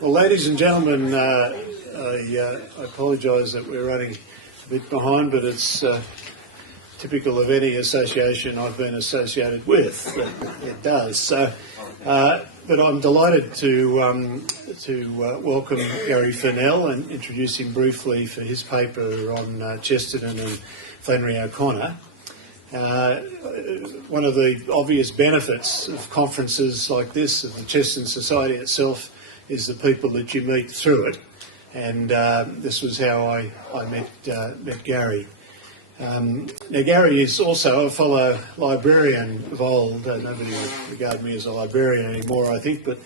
Well, ladies and gentlemen, I apologise that we're running a bit behind, but it's typical of any association I've been associated with. It does. So, but I'm delighted to welcome Gary Furnell and introduce him briefly for his paper on Chesterton and Flannery O'Connor. One of the obvious benefits of conferences like this, of the Chesterton Society itself, is the people that you meet through it, and this was how I met Gary. Now, Gary is also a fellow librarian of old. Nobody would regard me as a librarian anymore, I think, but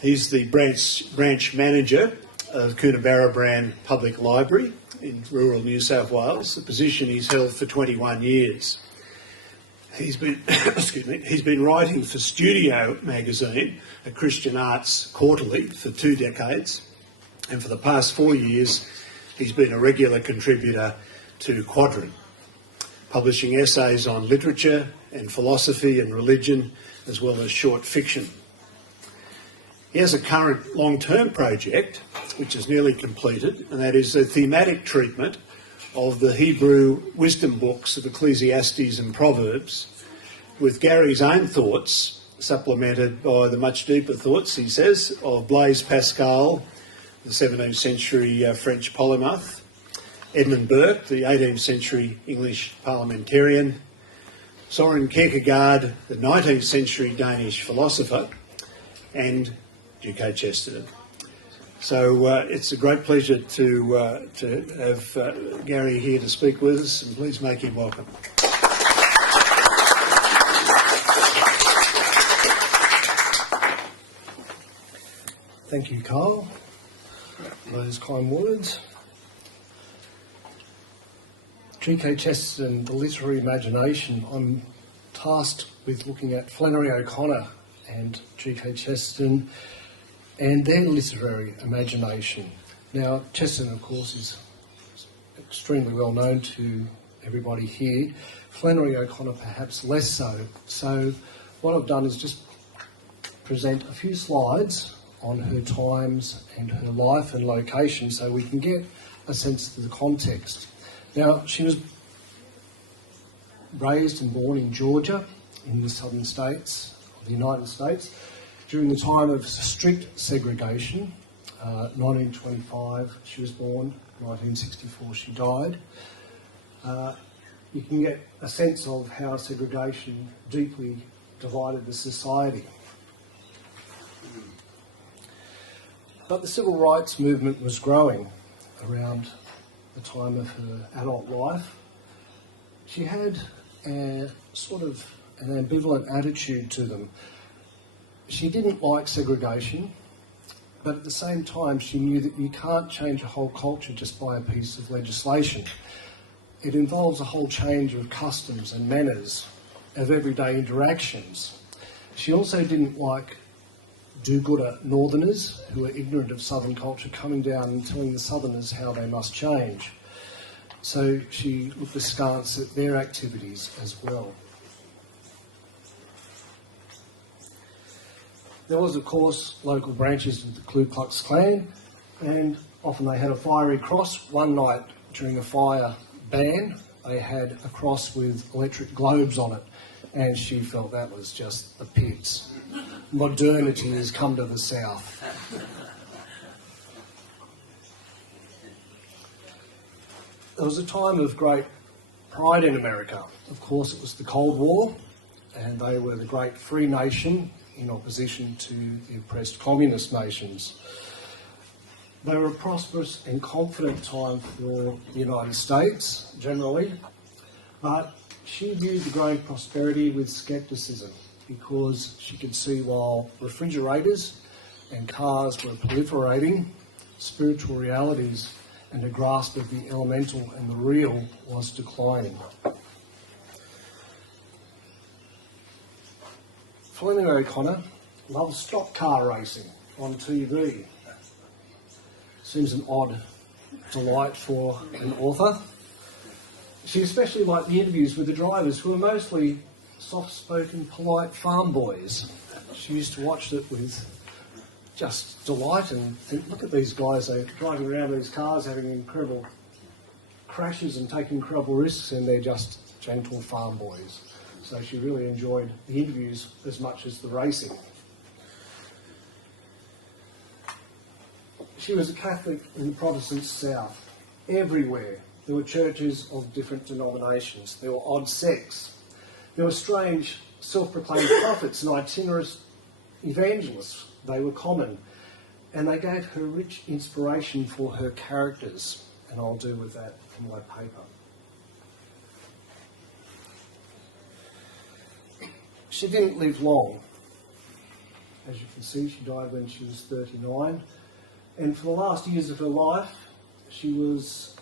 he's the branch manager of Coonabarabran Public Library in rural New South Wales, a position he's held for 21 years. He's been, he's been writing for Studio magazine, a Christian arts quarterly, for 2 decades, and for the past 4 years he's been a regular contributor to Quadrant, publishing essays on literature and philosophy and religion, as well as short fiction. He has a current long-term project, which is nearly completed, and that is a thematic treatment of the Hebrew wisdom books of Ecclesiastes and Proverbs, with Gary's own thoughts supplemented by the much deeper thoughts, he says, of Blaise Pascal, the 17th century French polymath, Edmund Burke, the 18th century English parliamentarian, Soren Kierkegaard, the 19th century Danish philosopher, and G.K. Chesterton. So it's a great pleasure to have Gary here to speak with us, and please make him welcome. Thank you, Carl, for those kind words. G.K. Chesterton, the literary imagination. I'm tasked with looking at Flannery O'Connor and G.K. Chesterton and their literary imagination. Now, Chesterton, of course, is extremely well known to everybody here. Flannery O'Connor, perhaps less so. So what I've done is just present a few slides on her times and her life and location so we can get a sense of the context. Now, she was raised and born in Georgia in the southern states of the United States during the time of strict segregation. 1925 she was born, 1964 she died. You can get a sense of how segregation deeply divided the society. But the civil rights movement was growing around the time of her adult life. She had a sort of an ambivalent attitude to them. She didn't like segregation, but at the same time she knew that you can't change a whole culture just by a piece of legislation. It involves a whole change of customs and manners, of everyday interactions. She also didn't like do-gooder northerners who were ignorant of southern culture coming down and telling the southerners how they must change. So she looked askance at their activities as well. There was, of course, local branches of the Ku Klux Klan, and often they had a fiery cross. One night during a fire ban, they had a cross with electric globes on it, and she felt that was just the pits. Modernity has come to the south. There was a time of great pride in America. Of course, it was the Cold War, and they were the great free nation in opposition to the oppressed communist nations. They were a prosperous and confident time for the United States, generally, but she viewed the growing prosperity with scepticism, because she could see while refrigerators and cars were proliferating, spiritual realities and a grasp of the elemental and the real was declining. Flannery O'Connor loved stock car racing on TV. Seems an odd delight for an author. She especially liked the interviews with the drivers, who were mostly soft-spoken, polite farm boys. She used to watch it with just delight and think, look at these guys, they're driving around these cars, having incredible crashes and taking incredible risks, and they're just gentle farm boys. So she really enjoyed the interviews as much as the racing. She was a Catholic in the Protestant South. Everywhere there were churches of different denominations. There were odd sects. There were strange self-proclaimed prophets and itinerant evangelists. They were common. And they gave her rich inspiration for her characters. And I'll do with that in my paper. She didn't live long. As you can see, she died when she was 39. And for the last years of her life, she was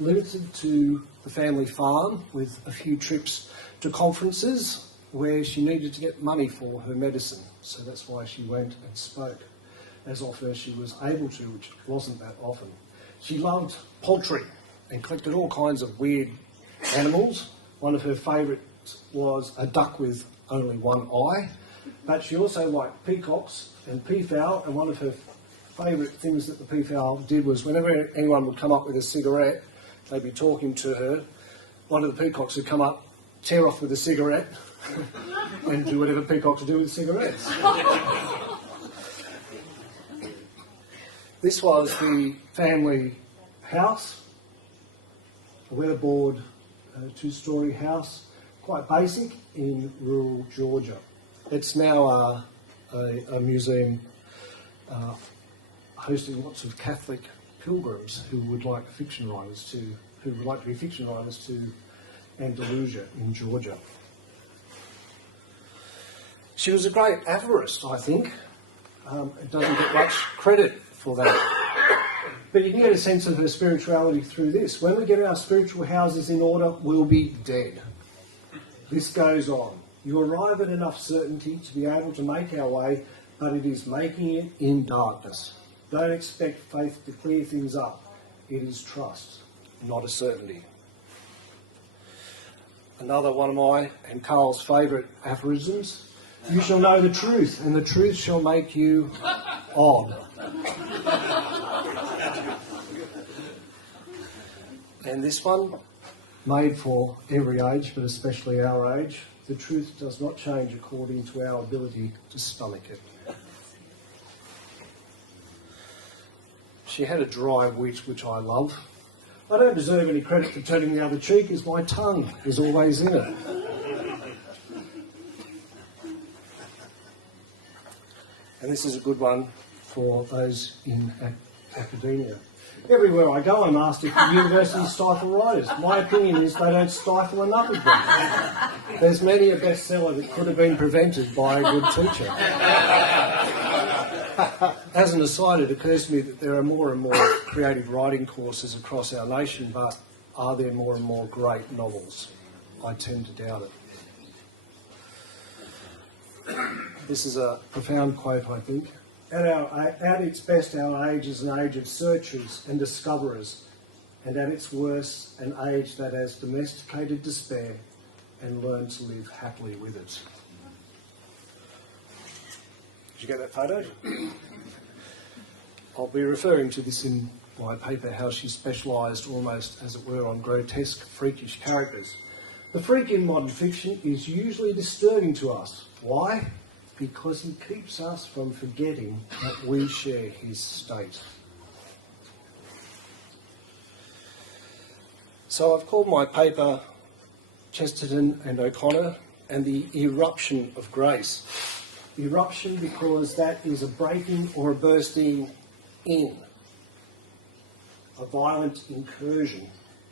limited to the family farm with a few trips to conferences where she needed to get money for her medicine. So that's why she went and spoke as often as she was able to, which wasn't that often. She loved poultry and collected all kinds of weird animals. One of her favourites was a duck with only one eye. But she also liked peacocks and peafowl, and one of her favourite things that the peafowl did was whenever anyone would come up with a cigarette, they'd be talking to her. One of the peacocks would come up, tear off with a cigarette, and do whatever peacocks do with cigarettes. This was the family house, a weatherboard two-storey house, quite basic in rural Georgia. It's now a museum hosting lots of Catholic pilgrims who would like to be fiction writers to Andalusia in Georgia. She was a great avarist, I think. It doesn't get much credit for that. But you can get a sense of her spirituality through this. When we get our spiritual houses in order, we'll be dead. This goes on. You arrive at enough certainty to be able to make our way, but it is making it in darkness. Don't expect faith to clear things up. It is trust, not a certainty. Another one of my and Carl's favourite aphorisms. You shall know the truth, and the truth shall make you odd. And this one, made for every age, but especially our age, the truth does not change according to our ability to stomach it. She had a dry wit, which I love. I don't deserve any credit for turning the other cheek, as my tongue is always in it. And this is a good one for those in academia. Everywhere I go, I'm asked if the universities stifle writers. My opinion is they don't stifle enough of them. There's many a bestseller that could have been prevented by a good teacher. As an aside, it occurs to me that there are more and more creative writing courses across our nation, but are there more and more great novels? I tend to doubt it. This is a profound quote, I think. At its best, our age is an age of searchers and discoverers, and at its worst, an age that has domesticated despair and learned to live happily with it. Did you get that photo? I'll be referring to this in my paper, how she specialised almost, as it were, on grotesque, freakish characters. The freak in modern fiction is usually disturbing to us. Why? Because he keeps us from forgetting that we share his state. So I've called my paper Chesterton and O'Connor and the Eruption of Grace. Eruption because that is a breaking or a bursting in, a violent incursion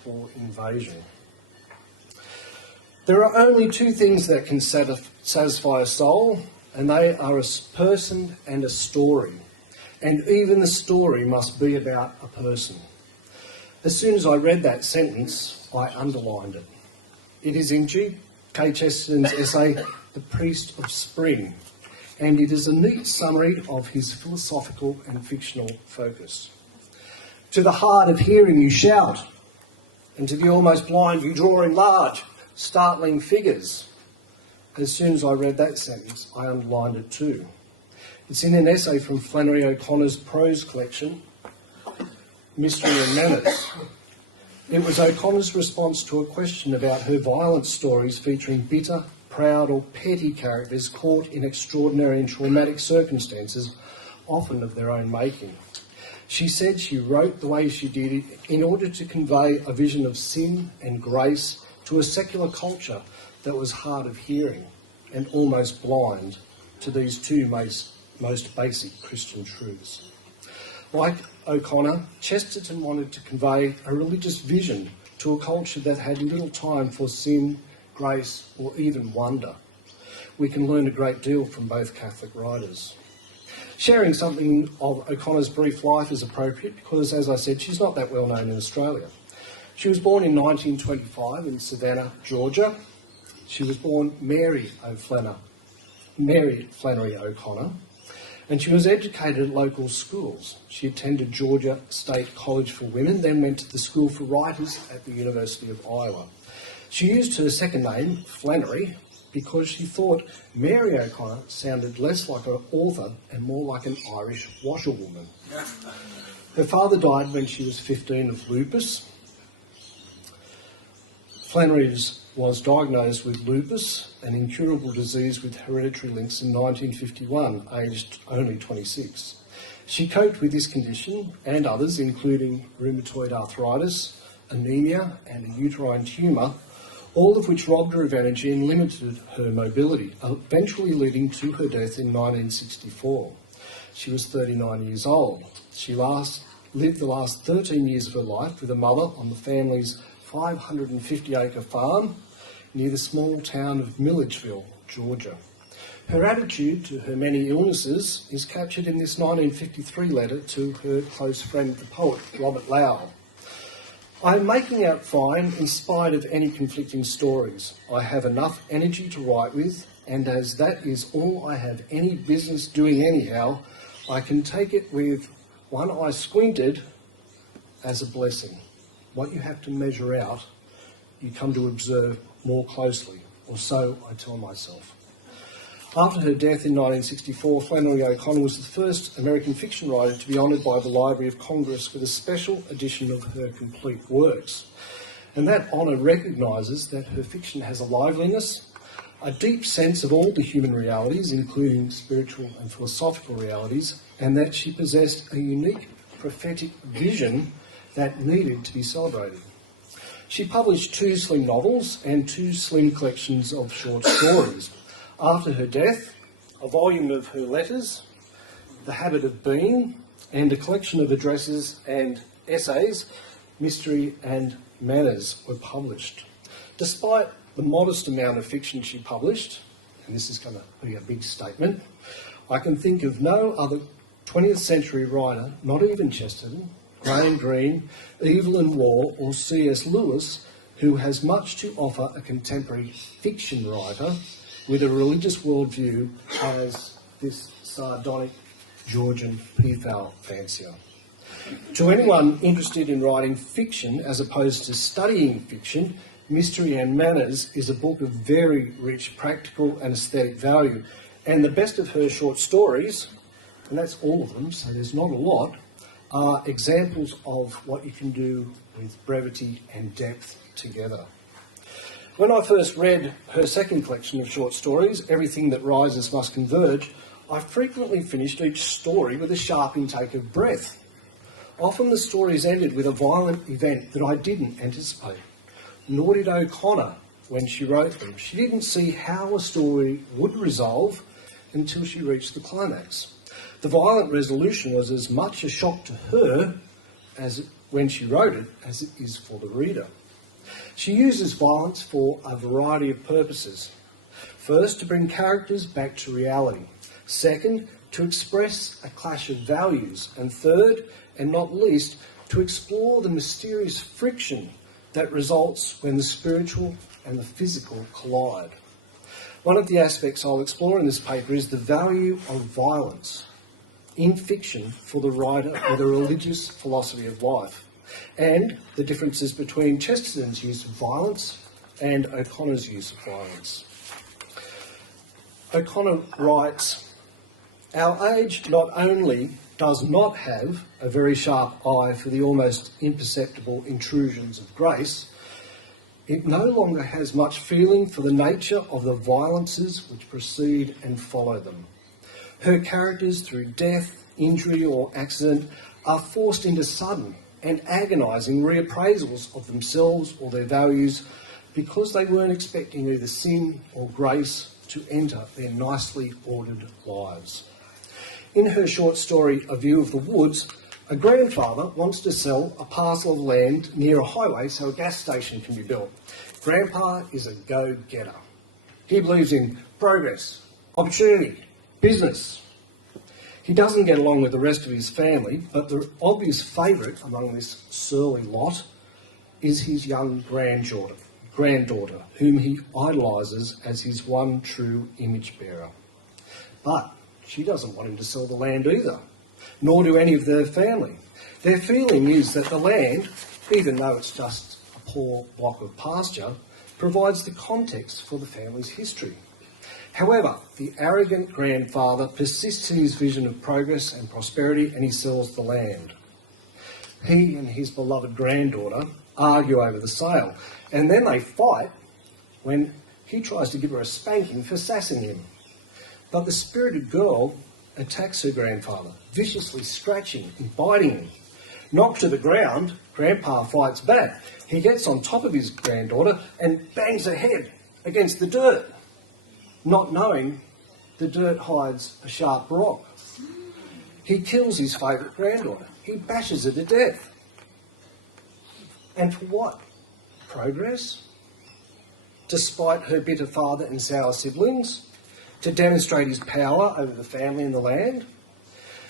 or invasion. There are only two things that can satisfy a soul, and they are a person and a story. And even the story must be about a person. As soon as I read that sentence, I underlined it. It is in G.K. Chesterton's essay, The Priest of Spring, and it is a neat summary of his philosophical and fictional focus. To the hard of hearing you shout, and to the almost blind you draw in large, startling figures. As soon as I read that sentence, I underlined it too. It's in an essay from Flannery O'Connor's prose collection, Mystery and Manners. It was O'Connor's response to a question about her violent stories featuring bitter, proud or petty characters caught in extraordinary and traumatic circumstances, often of their own making. She said she wrote the way she did in order to convey a vision of sin and grace to a secular culture that was hard of hearing and almost blind to these two most basic Christian truths. Like O'Connor, Chesterton wanted to convey a religious vision to a culture that had little time for sin, grace or even wonder. We can learn a great deal from both Catholic writers. Sharing something of O'Connor's brief life is appropriate because, as I said, she's not that well known in Australia. She was born in 1925 in Savannah, Georgia. She was born Mary Flannery O'Connor, and she was educated at local schools. She attended Georgia State College for Women, then went to the School for Writers at the University of Iowa. She used her second name, Flannery, because she thought Mary O'Connor sounded less like an author and more like an Irish washerwoman. Her father died when she was 15 of lupus. Flannery was diagnosed with lupus, an incurable disease with hereditary links, in 1951, aged only 26. She coped with this condition and others, including rheumatoid arthritis, anemia and a uterine tumour, all of which robbed her of energy and limited her mobility, eventually leading to her death in 1964. She was 39 years old. She lived the last 13 years of her life with a mother on the family's 550-acre farm near the small town of Milledgeville, Georgia. Her attitude to her many illnesses is captured in this 1953 letter to her close friend, the poet Robert Lowell. I am making out fine in spite of any conflicting stories. I have enough energy to write with, and as that is all I have any business doing anyhow, I can take it with one eye squinted as a blessing. What you have to measure out, you come to observe more closely, or so I tell myself. After her death in 1964, Flannery O'Connor was the first American fiction writer to be honoured by the Library of Congress with a special edition of her complete works. And that honour recognises that her fiction has a liveliness, a deep sense of all the human realities, including spiritual and philosophical realities, and that she possessed a unique prophetic vision that needed to be celebrated. She published 2 slim novels and 2 slim collections of short stories. After her death, a volume of her letters, The Habit of Being, and a collection of addresses and essays, Mystery and Manners, were published. Despite the modest amount of fiction she published, and this is going to be a big statement, I can think of no other 20th century writer, not even Chesterton, Graham Greene, Evelyn Waugh or C.S. Lewis, who has much to offer a contemporary fiction writer with a religious worldview as this sardonic Georgian pedophile fancier. To anyone interested in writing fiction as opposed to studying fiction, Mystery and Manners is a book of very rich practical and aesthetic value, and the best of her short stories, and that's all of them, so there's not a lot, are examples of what you can do with brevity and depth together. When I first read her second collection of short stories, Everything That Rises Must Converge, I frequently finished each story with a sharp intake of breath. Often the stories ended with a violent event that I didn't anticipate, nor did O'Connor when she wrote them. She didn't see how a story would resolve until she reached the climax. The violent resolution was as much a shock to her as when she wrote it as it is for the reader. She uses violence for a variety of purposes. First, to bring characters back to reality. Second, to express a clash of values. And third, and not least, to explore the mysterious friction that results when the spiritual and the physical collide. One of the aspects I'll explore in this paper is the value of violence in fiction for the writer with a religious philosophy of life, and the differences between Chesterton's use of violence and O'Connor's use of violence. O'Connor writes, Our age not only does not have a very sharp eye for the almost imperceptible intrusions of grace, it no longer has much feeling for the nature of the violences which precede and follow them. Her characters, through death, injury or accident, are forced into sudden and agonising reappraisals of themselves or their values because they weren't expecting either sin or grace to enter their nicely ordered lives. In her short story, A View of the Woods, a grandfather wants to sell a parcel of land near a highway so a gas station can be built. Grandpa is a go-getter. He believes in progress, opportunity, business. He doesn't get along with the rest of his family, but the obvious favourite among this surly lot is his young granddaughter, whom he idolises as his one true image bearer. But she doesn't want him to sell the land either, nor do any of their family. Their feeling is that the land, even though it's just a poor block of pasture, provides the context for the family's history. However, the arrogant grandfather persists in his vision of progress and prosperity, and he sells the land. He and his beloved granddaughter argue over the sale, and then they fight when he tries to give her a spanking for sassing him. But the spirited girl attacks her grandfather, viciously scratching and biting him. Knocked to the ground, Grandpa fights back. He gets on top of his granddaughter and bangs her head against the dirt, not knowing the dirt hides a sharp rock. He kills his favourite granddaughter. He bashes her to death. And for what? Progress? Despite her bitter father and sour siblings? To demonstrate his power over the family and the land?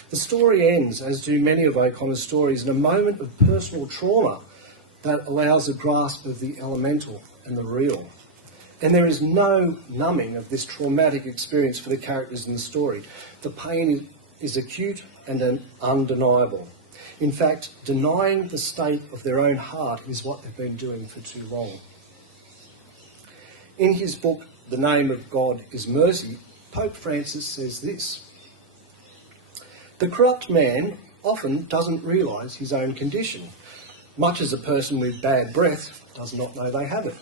The story ends, as do many of O'Connor's stories, in a moment of personal trauma that allows a grasp of the elemental and the real. And there is no numbing of this traumatic experience for the characters in the story. The pain is acute and undeniable. In fact, denying the state of their own heart is what they've been doing for too long. In his book, The Name of God is Mercy, Pope Francis says this: "The corrupt man often doesn't realise his own condition, much as a person with bad breath does not know they have it.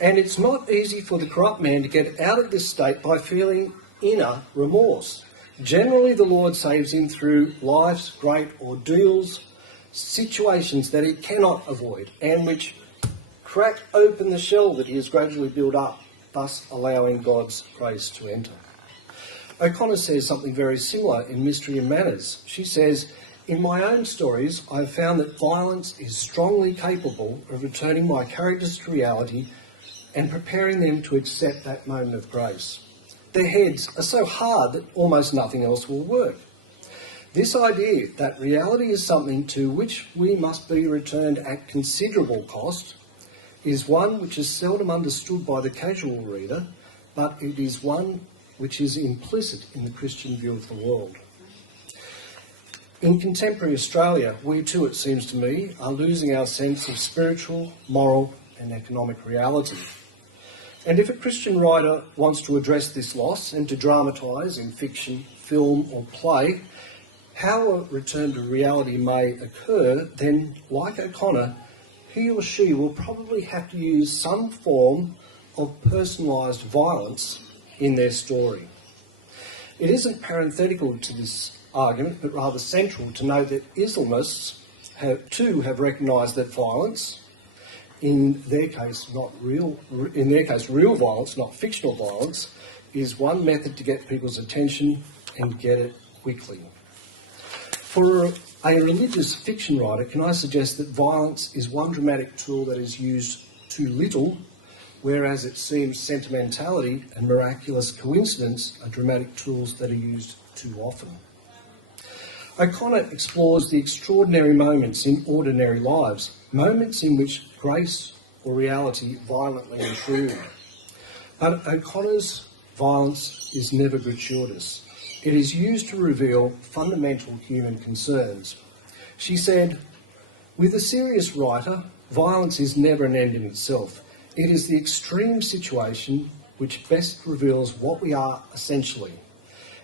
And it's not easy for the corrupt man to get out of this state by feeling inner remorse. Generally, the Lord saves him through life's great ordeals, situations that he cannot avoid, and which crack open the shell that he has gradually built up, thus allowing God's grace to enter." O'Connor says something very similar in Mystery and Manners. She says, "In my own stories, I have found that violence is strongly capable of returning my characters to reality and preparing them to accept that moment of grace. Their heads are so hard that almost nothing else will work. This idea that reality is something to which we must be returned at considerable cost is one which is seldom understood by the casual reader, but it is one which is implicit in the Christian view of the world. In contemporary Australia, we too, it seems to me, are losing our sense of spiritual, moral and economic reality. And if a Christian writer wants to address this loss and to dramatise in fiction, film or play how a return to reality may occur, then, like O'Connor, he or she will probably have to use some form of personalised violence in their story. It isn't parenthetical to this argument, but rather central to note that Islamists have recognised that violence, in their case real violence, not fictional violence, is one method to get people's attention and get it quickly. For a religious fiction writer, can I suggest that violence is one dramatic tool that is used too little, whereas it seems sentimentality and miraculous coincidence are dramatic tools that are used too often. O'Connor explores the extraordinary moments in ordinary lives, moments in which grace or reality violently intrude. But O'Connor's violence is never gratuitous. It is used to reveal fundamental human concerns. She said, "With a serious writer, violence is never an end in itself. It is the extreme situation which best reveals what we are essentially.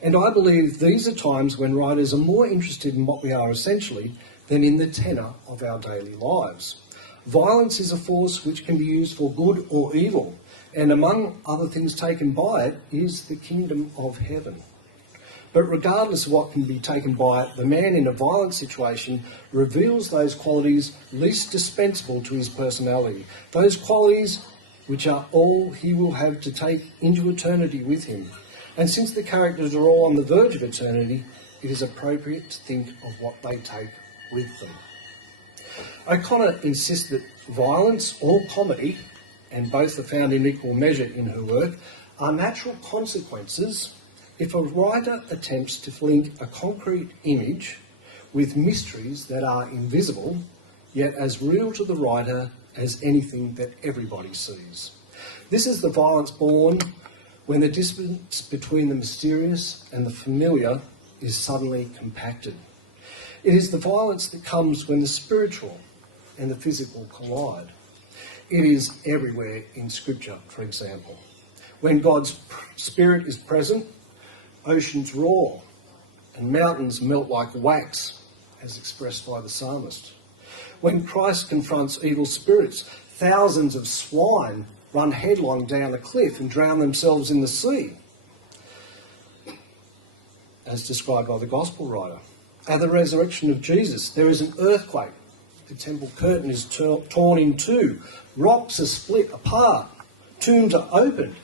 And I believe these are times when writers are more interested in what we are essentially than in the tenor of our daily lives. Violence is a force which can be used for good or evil, and among other things taken by it is the kingdom of heaven. But regardless of what can be taken by it, the man in a violent situation reveals those qualities least dispensable to his personality, those qualities which are all he will have to take into eternity with him. And since the characters are all on the verge of eternity, it is appropriate to think of what they take with them. O'Connor insists that violence or comedy, and both are found in equal measure in her work, are natural consequences if a writer attempts to link a concrete image with mysteries that are invisible, yet as real to the writer as anything that everybody sees. This is the violence born when the distance between the mysterious and the familiar is suddenly compacted. It is the violence that comes when the spiritual and the physical collide. It is everywhere in Scripture, for example. When God's Spirit is present, oceans roar and mountains melt like wax, as expressed by the psalmist. When Christ confronts evil spirits, thousands of swine run headlong down a cliff and drown themselves in the sea, as described by the Gospel writer. At the resurrection of Jesus, there is an earthquake. The temple curtain is torn in two. Rocks are split apart. Tombs are opened.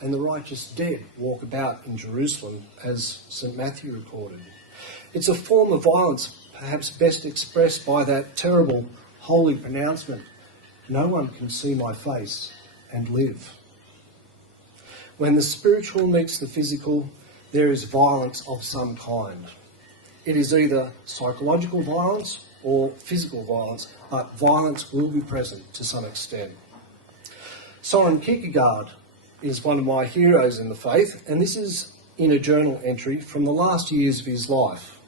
And the righteous dead walk about in Jerusalem, as St. Matthew recorded. It's a form of violence perhaps best expressed by that terrible holy pronouncement, "No one can see my face and live." When the spiritual meets the physical, there is violence of some kind. It is either psychological violence or physical violence, but violence will be present to some extent. Soren Kierkegaard is one of my heroes in the faith, and this is in a journal entry from the last years of his life.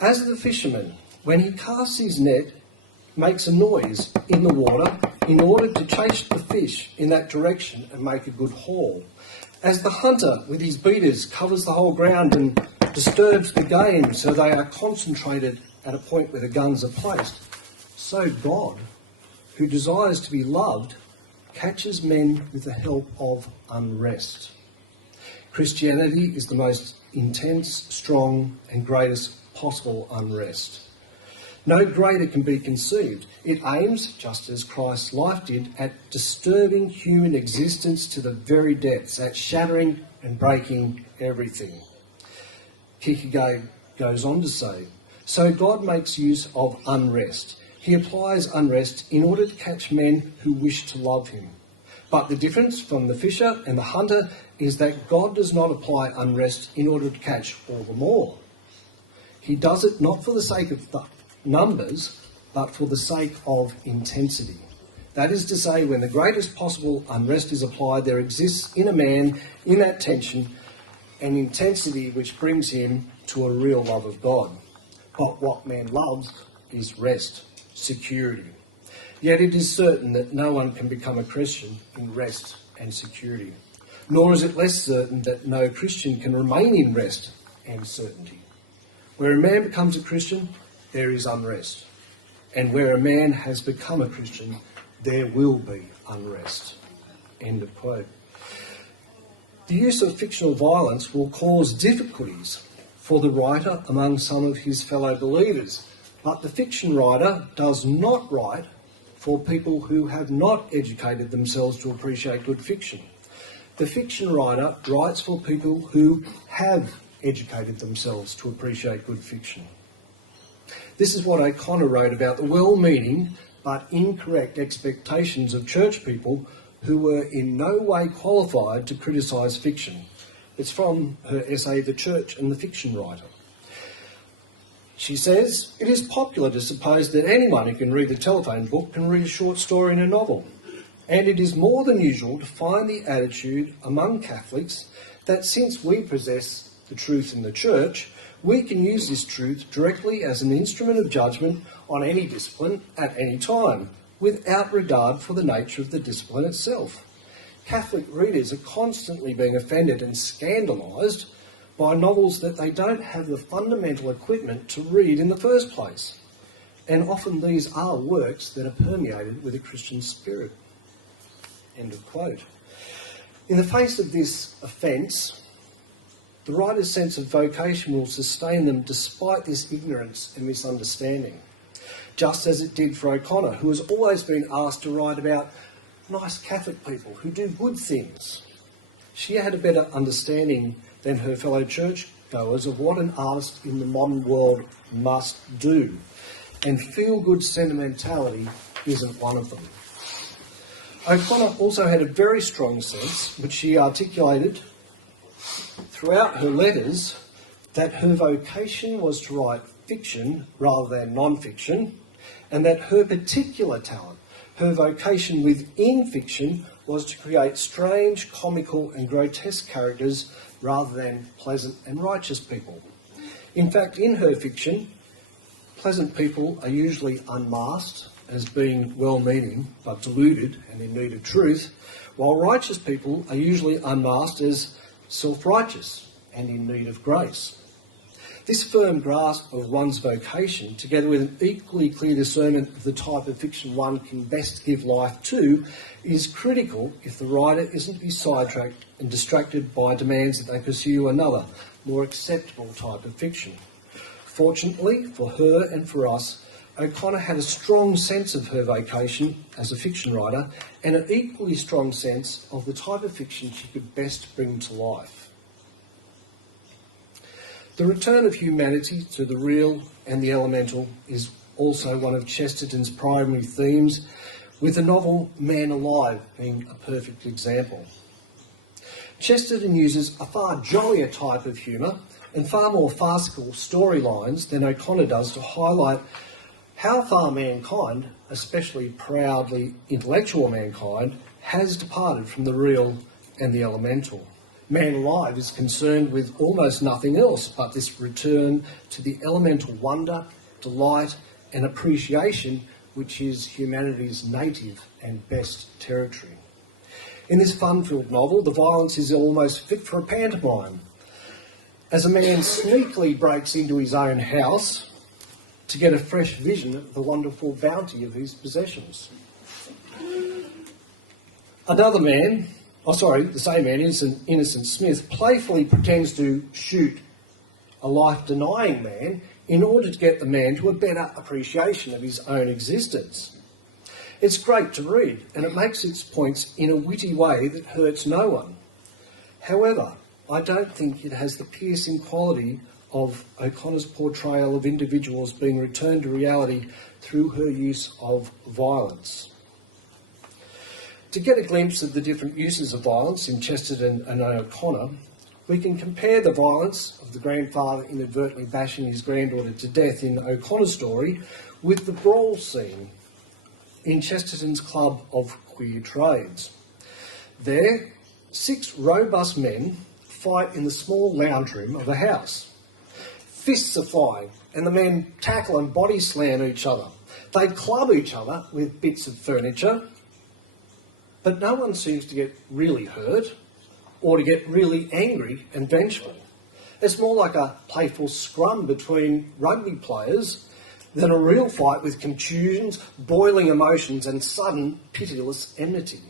As the fisherman, when he casts his net, makes a noise in the water in order to chase the fish in that direction and make a good haul. As the hunter with his beaters covers the whole ground and disturbs the game so they are concentrated at a point where the guns are placed, so God, who desires to be loved, catches men with the help of unrest. Christianity is the most intense, strong, and greatest possible unrest. No greater can be conceived. It aims, just as Christ's life did, at disturbing human existence to the very depths, at shattering and breaking everything. Kierkegaard goes on to say, so God makes use of unrest. He applies unrest in order to catch men who wish to love him. But the difference from the fisher and the hunter is that God does not apply unrest in order to catch all the more. He does it not for the sake of the numbers, but for the sake of intensity. That is to say, when the greatest possible unrest is applied, there exists in a man, in that tension, an intensity which brings him to a real love of God. But what man loves is rest, security. Yet it is certain that no one can become a Christian in rest and security. Nor is it less certain that no Christian can remain in rest and certainty. Where a man becomes a Christian, there is unrest. And where a man has become a Christian, there will be unrest. End of quote. The use of fictional violence will cause difficulties for the writer among some of his fellow believers. But the fiction writer does not write for people who have not educated themselves to appreciate good fiction. The fiction writer writes for people who have educated themselves to appreciate good fiction. This is what O'Connor wrote about the well-meaning but incorrect expectations of church people who were in no way qualified to criticise fiction. It's from her essay, The Church and the Fiction Writer. She says, it is popular to suppose that anyone who can read the telephone book can read a short story in a novel. And it is more than usual to find the attitude among Catholics that since we possess the truth in the church, we can use this truth directly as an instrument of judgment on any discipline at any time, without regard for the nature of the discipline itself. Catholic readers are constantly being offended and scandalised by novels that they don't have the fundamental equipment to read in the first place. And often these are works that are permeated with a Christian spirit. End of quote. In the face of this offence, the writer's sense of vocation will sustain them despite this ignorance and misunderstanding, just as it did for O'Connor, who has always been asked to write about nice Catholic people who do good things. She had a better understanding than her fellow churchgoers of what an artist in the modern world must do, and feel-good sentimentality isn't one of them. O'Connor also had a very strong sense, which she articulated throughout her letters, that her vocation was to write fiction rather than non-fiction, and that her particular talent, her vocation within fiction, was to create strange, comical and grotesque characters rather than pleasant and righteous people. In fact, in her fiction, pleasant people are usually unmasked as being well-meaning but deluded and in need of truth, while righteous people are usually unmasked as self-righteous and in need of grace. This firm grasp of one's vocation, together with an equally clear discernment of the type of fiction one can best give life to, is critical if the writer isn't to be sidetracked and distracted by demands that they pursue another, more acceptable type of fiction. Fortunately for her and for us, O'Connor had a strong sense of her vocation as a fiction writer and an equally strong sense of the type of fiction she could best bring to life. The return of humanity to the real and the elemental is also one of Chesterton's primary themes, with the novel Man Alive being a perfect example. Chesterton uses a far jollier type of humour and far more farcical storylines than O'Connor does to highlight how far mankind, especially proudly intellectual mankind, has departed from the real and the elemental. Man Alive is concerned with almost nothing else but this return to the elemental wonder, delight and appreciation which is humanity's native and best territory. In this fun-filled novel, the violence is almost fit for a pantomime, as a man sneakily breaks into his own house to get a fresh vision of the wonderful bounty of his possessions. The same man, Innocent Smith, playfully pretends to shoot a life-denying man in order to get the man to a better appreciation of his own existence. It's great to read, and it makes its points in a witty way that hurts no one. However, I don't think it has the piercing quality of O'Connor's portrayal of individuals being returned to reality through her use of violence. To get a glimpse of the different uses of violence in Chesterton and O'Connor, we can compare the violence of the grandfather inadvertently bashing his granddaughter to death in O'Connor's story with the brawl scene in Chesterton's Club of Queer Trades. There, 6 robust men fight in the small lounge room of a house. Fists are flying, and the men tackle and body slam each other. They club each other with bits of furniture, but no one seems to get really hurt or to get really angry and vengeful. It's more like a playful scrum between rugby players than a real fight with contusions, boiling emotions and sudden pitiless enmity.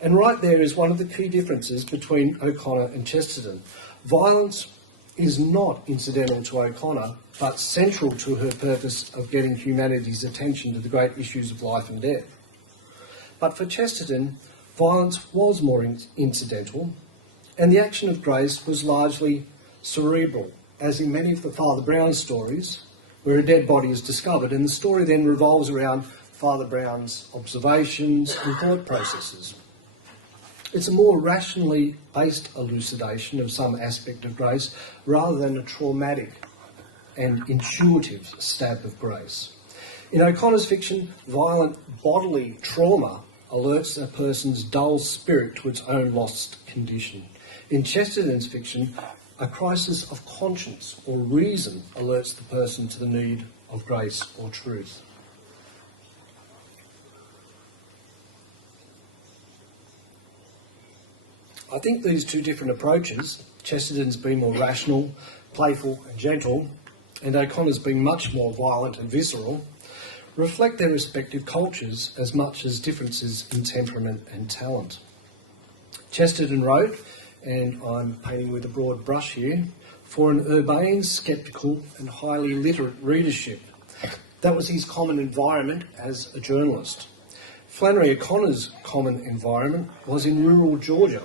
And right there is one of the key differences between O'Connor and Chesterton. Violence is not incidental to O'Connor, but central to her purpose of getting humanity's attention to the great issues of life and death. But for Chesterton, violence was more incidental, and the action of grace was largely cerebral, as in many of the Father Brown stories, where a dead body is discovered, and the story then revolves around Father Brown's observations and thought processes. It's a more rationally based elucidation of some aspect of grace rather than a traumatic and intuitive stab of grace. In O'Connor's fiction, violent bodily trauma alerts a person's dull spirit to its own lost condition. In Chesterton's fiction, a crisis of conscience or reason alerts the person to the need of grace or truth. I think these two different approaches, Chesterton's being more rational, playful and gentle, and O'Connor's being much more violent and visceral, reflect their respective cultures as much as differences in temperament and talent. Chesterton wrote, and I'm painting with a broad brush here, for an urbane, sceptical and highly literate readership. That was his common environment as a journalist. Flannery O'Connor's common environment was in rural Georgia,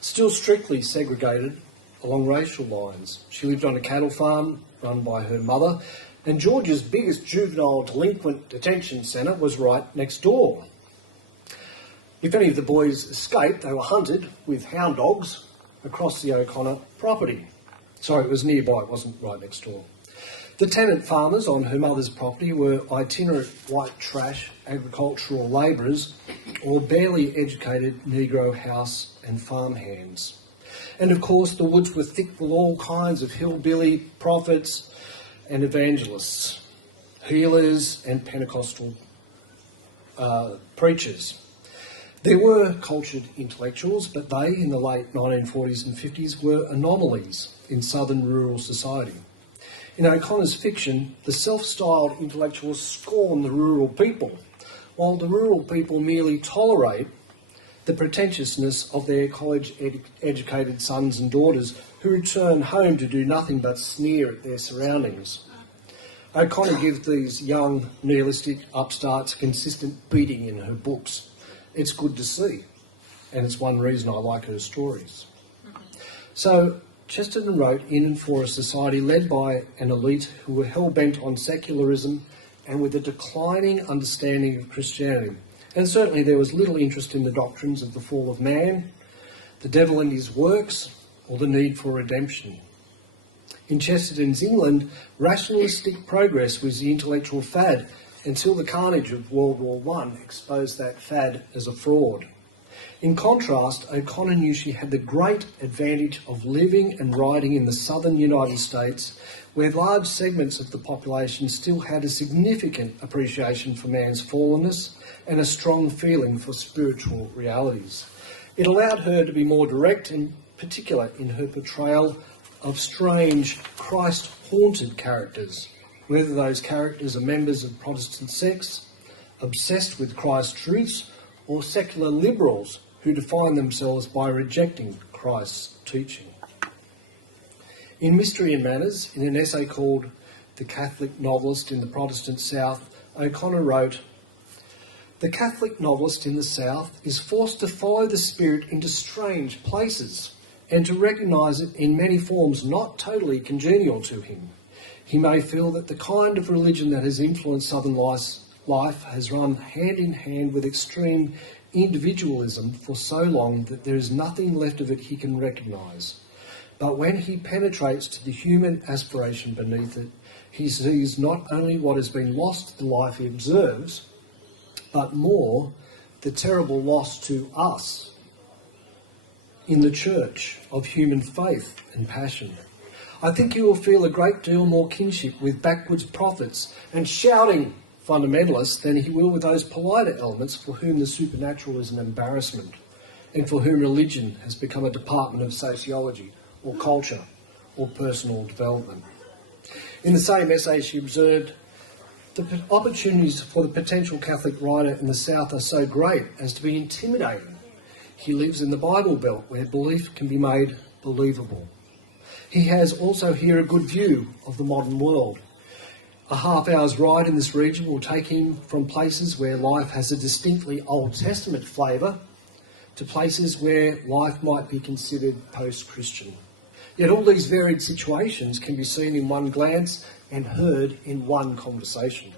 still strictly segregated along racial lines. She lived on a cattle farm run by her mother, and Georgia's biggest juvenile delinquent detention centre was right next door. If any of the boys escaped, they were hunted with hound dogs across the O'Connor property. Sorry, it was nearby, it wasn't right next door. The tenant farmers on her mother's property were itinerant white trash agricultural labourers or barely educated Negro house and farm hands. And of course the woods were thick with all kinds of hillbilly prophets and evangelists, healers and Pentecostal preachers. There were cultured intellectuals, but they, in the late 1940s and 50s, were anomalies in southern rural society. In O'Connor's fiction, the self-styled intellectuals scorn the rural people, while the rural people merely tolerate the pretentiousness of their college-educated sons and daughters who return home to do nothing but sneer at their surroundings. O'Connor gives these young, nihilistic upstarts a consistent beating in her books. It's good to see, and it's one reason I like her stories. So, Chesterton wrote in and for a society led by an elite who were hell-bent on secularism and with a declining understanding of Christianity. And certainly there was little interest in the doctrines of the fall of man, the devil and his works, or the need for redemption. In Chesterton's England, rationalistic progress was the intellectual fad until the carnage of World War I exposed that fad as a fraud. In contrast, O'Connor knew she had the great advantage of living and writing in the southern United States, where large segments of the population still had a significant appreciation for man's fallenness and a strong feeling for spiritual realities. It allowed her to be more direct, in particular in her portrayal of strange, Christ-haunted characters, whether those characters are members of Protestant sects, obsessed with Christ's truths, or secular liberals who define themselves by rejecting Christ's teaching. In Mystery and Manners, in an essay called The Catholic Novelist in the Protestant South, O'Connor wrote, "The Catholic novelist in the South is forced to follow the Spirit into strange places and to recognise it in many forms not totally congenial to him. He may feel that the kind of religion that has influenced Southern life has run hand in hand with extreme individualism for so long that there is nothing left of it he can recognise. But when he penetrates to the human aspiration beneath it, he sees not only what has been lost to the life he observes, but more, the terrible loss to us in the church of human faith and passion. I think you will feel a great deal more kinship with backwoods prophets and shouting fundamentalists than he will with those politer elements for whom the supernatural is an embarrassment and for whom religion has become a department of sociology or culture or personal development." In the same essay she observed, "The opportunities for the potential Catholic writer in the South are so great as to be intimidating. He lives in the Bible Belt where belief can be made believable. He has also here a good view of the modern world. A half hour's ride in this region will take him from places where life has a distinctly Old Testament flavour to places where life might be considered post-Christian. Yet all these varied situations can be seen in one glance and heard in one conversation."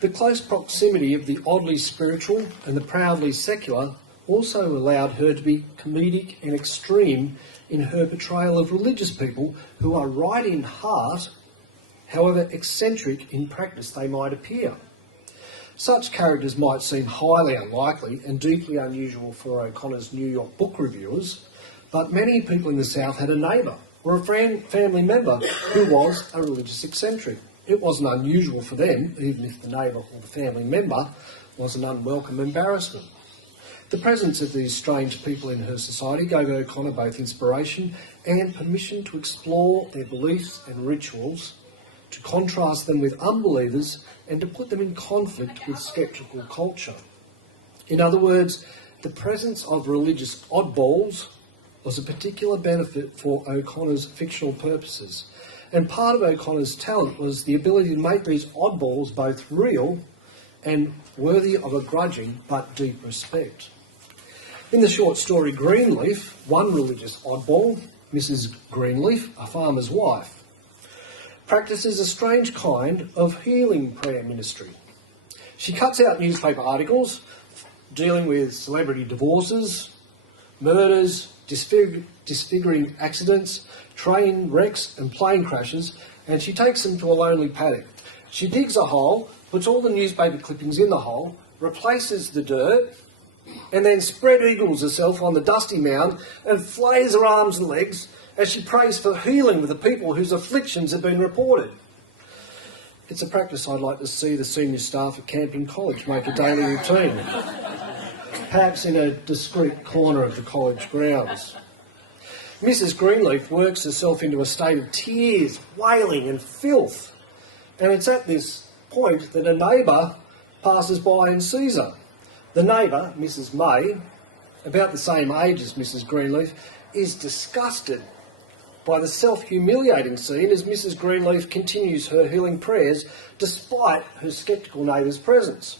The close proximity of the oddly spiritual and the proudly secular also allowed her to be comedic and extreme in her portrayal of religious people who are right in heart, however eccentric in practice they might appear. Such characters might seem highly unlikely and deeply unusual for O'Connor's New York book reviewers, but many people in the South had a neighbour or a family member who was a religious eccentric. It wasn't unusual for them, even if the neighbour or the family member was an unwelcome embarrassment. The presence of these strange people in her society gave O'Connor both inspiration and permission to explore their beliefs and rituals, to contrast them with unbelievers and to put them in conflict with sceptical culture. In other words, the presence of religious oddballs was a particular benefit for O'Connor's fictional purposes, and part of O'Connor's talent was the ability to make these oddballs both real and worthy of a grudging but deep respect. In the short story Greenleaf, one religious oddball, Mrs. Greenleaf, a farmer's wife, practices a strange kind of healing prayer ministry. She cuts out newspaper articles dealing with celebrity divorces, murders, disfiguring accidents, train wrecks and plane crashes, and she takes them to a lonely paddock. She digs a hole, puts all the newspaper clippings in the hole, replaces the dirt, and then spread eagles herself on the dusty mound and flays her arms and legs as she prays for healing with the people whose afflictions have been reported. It's a practice I'd like to see the senior staff at Camping College make a daily routine, perhaps in a discreet corner of the college grounds. Mrs. Greenleaf works herself into a state of tears, wailing and filth, and it's at this point that a neighbour passes by and sees her. The neighbour, Mrs. May, about the same age as Mrs. Greenleaf, is disgusted by the self-humiliating scene as Mrs. Greenleaf continues her healing prayers despite her sceptical neighbour's presence.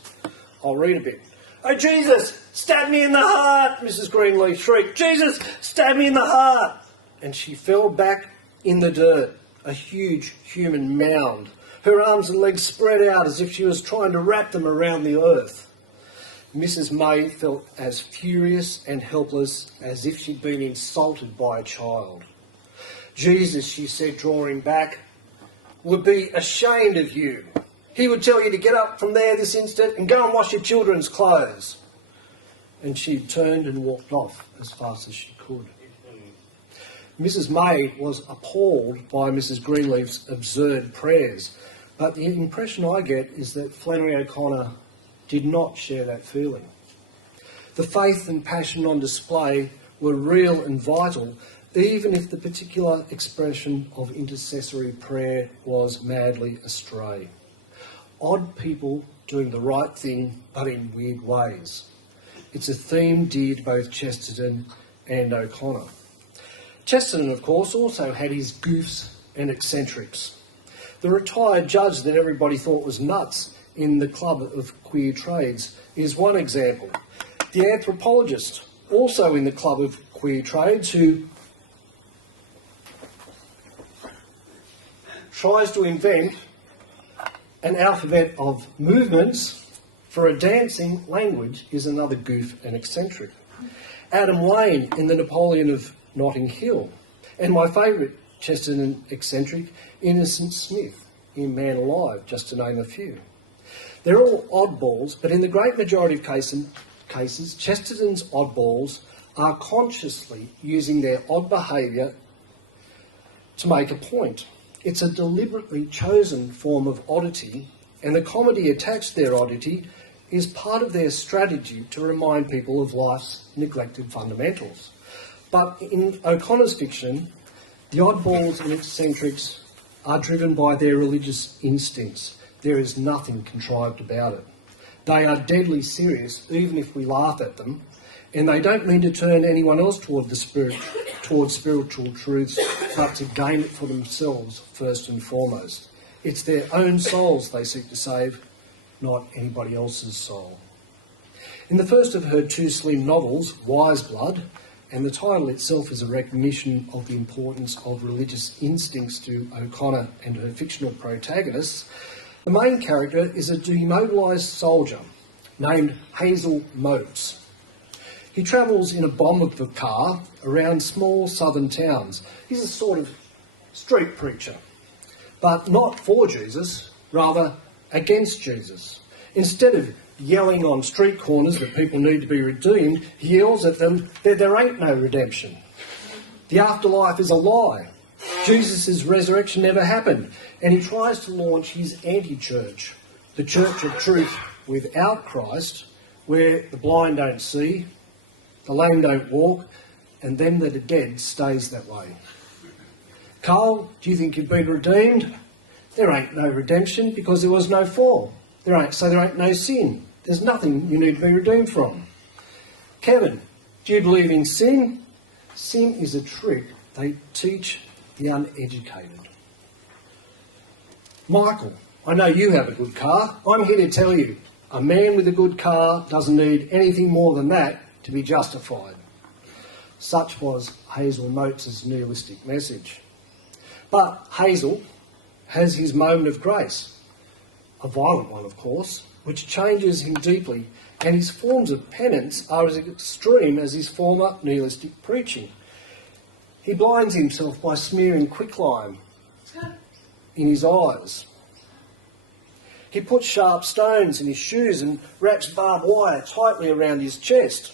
I'll read a bit. "Oh, Jesus, stab me in the heart," Mrs. Greenleaf shrieked. "Jesus, stab me in the heart." And she fell back in the dirt, a huge human mound, her arms and legs spread out as if she was trying to wrap them around the earth. Mrs. May felt as furious and helpless as if she'd been insulted by a child. "Jesus," she said, drawing back, "would be ashamed of you. He would tell you to get up from there this instant and go and wash your children's clothes." And she turned and walked off as fast as she could. Mrs. May was appalled by Mrs. Greenleaf's absurd prayers, but the impression I get is that Flannery O'Connor did not share that feeling. The faith and passion on display were real and vital, even if the particular expression of intercessory prayer was madly astray. Odd people doing the right thing, but in weird ways. It's a theme dear to both Chesterton and O'Connor. Chesterton, of course, also had his goofs and eccentrics. The retired judge that everybody thought was nuts in the Club of Queer Trades is one example. The anthropologist, also in the Club of Queer Trades, who tries to invent an alphabet of movements for a dancing language, is another goof and eccentric. Adam Wayne in The Napoleon of Notting Hill, and my favourite Chesterton eccentric, Innocent Smith in Man Alive, just to name a few. They're all oddballs, but in the great majority of cases, Chesterton's oddballs are consciously using their odd behaviour to make a point. It's a deliberately chosen form of oddity, and the comedy attached to their oddity is part of their strategy to remind people of life's neglected fundamentals. But in O'Connor's fiction, the oddballs and eccentrics are driven by their religious instincts. There is nothing contrived about it. They are deadly serious, even if we laugh at them, and they don't mean to turn anyone else towards spiritual truths, but to gain it for themselves first and foremost. It's their own souls they seek to save, not anybody else's soul. In the first of her two slim novels, Wise Blood, and the title itself is a recognition of the importance of religious instincts to O'Connor and her fictional protagonists, the main character is a demobilised soldier named Hazel Motes. He travels in a bomb of a car around small southern towns. He's a sort of street preacher, but not for Jesus, rather against Jesus. Instead of yelling on street corners that people need to be redeemed, he yells at them that there ain't no redemption. The afterlife is a lie. Jesus' resurrection never happened, and he tries to launch his anti-church, the church of truth without Christ, where the blind don't see the lame don't walk, and them that are dead stays that way. Carl, do you think you've been redeemed? There ain't no redemption because there was no fall. There ain't no sin. There's nothing you need to be redeemed from. Kevin, do you believe in sin? Sin is a trick they teach the uneducated. Michael, I know you have a good car. I'm here to tell you, a man with a good car doesn't need anything more than that to be justified. Such was Hazel Motes' nihilistic message. But Hazel has his moment of grace, a violent one of course, which changes him deeply, and his forms of penance are as extreme as his former nihilistic preaching. He blinds himself by smearing quicklime in his eyes. He puts sharp stones in his shoes and wraps barbed wire tightly around his chest,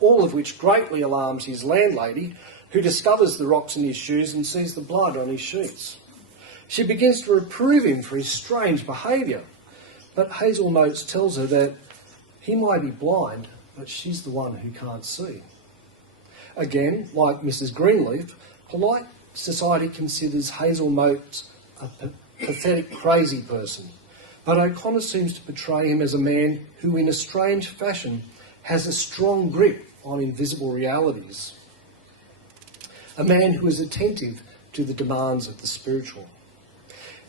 all of which greatly alarms his landlady, who discovers the rocks in his shoes and sees the blood on his sheets. She begins to reprove him for his strange behaviour, but Hazel Motes tells her that he might be blind, but she's the one who can't see. Again, like Mrs. Greenleaf, polite society considers Hazel Motes a pathetic, crazy person, but O'Connor seems to portray him as a man who, in a strange fashion, has a strong grip on invisible realities. A man who is attentive to the demands of the spiritual.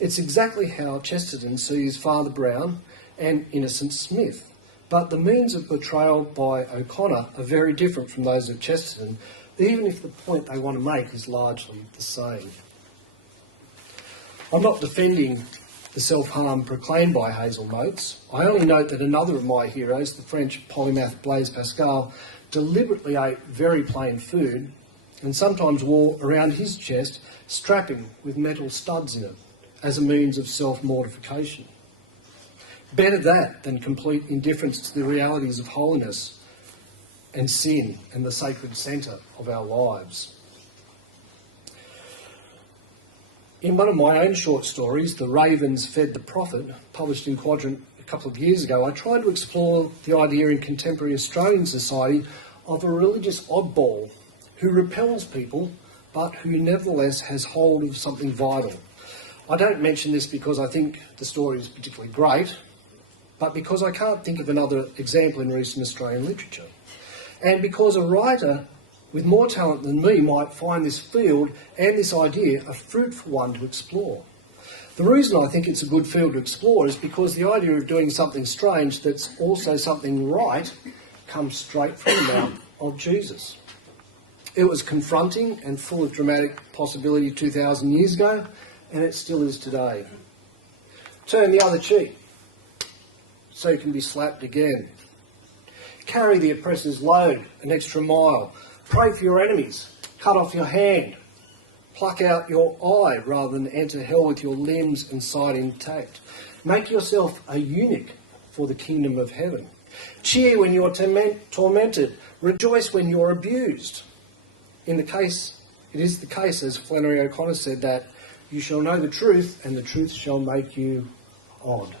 It's exactly how Chesterton sees Father Brown and Innocent Smith, but the means of portrayal by O'Connor are very different from those of Chesterton, even if the point they want to make is largely the same. I'm not defending the self-harm proclaimed by Hazel Motes. I only note that another of my heroes, the French polymath Blaise Pascal, deliberately ate very plain food and sometimes wore around his chest strapping with metal studs in it as a means of self-mortification. Better that than complete indifference to the realities of holiness and sin and the sacred centre of our lives. In one of my own short stories, The Ravens Fed the Prophet, published in Quadrant a couple of years ago, I tried to explore the idea in contemporary Australian society of a religious oddball who repels people but who nevertheless has hold of something vital. I don't mention this because I think the story is particularly great, but because I can't think of another example in recent Australian literature, and because a writer with more talent than me might find this field and this idea a fruitful one to explore. The reason I think it's a good field to explore is because the idea of doing something strange that's also something right comes straight from the mouth of Jesus. It was confronting and full of dramatic possibility 2,000 years ago, and it still is today. Turn the other cheek so you can be slapped again. Carry the oppressor's load an extra mile. Pray for your enemies. Cut off your hand. Pluck out your eye rather than enter hell with your limbs and side intact. Make yourself a eunuch for the kingdom of heaven. Cheer when you're tormented. Rejoice when you're abused. It is the case, as Flannery O'Connor said, that you shall know the truth and the truth shall make you odd.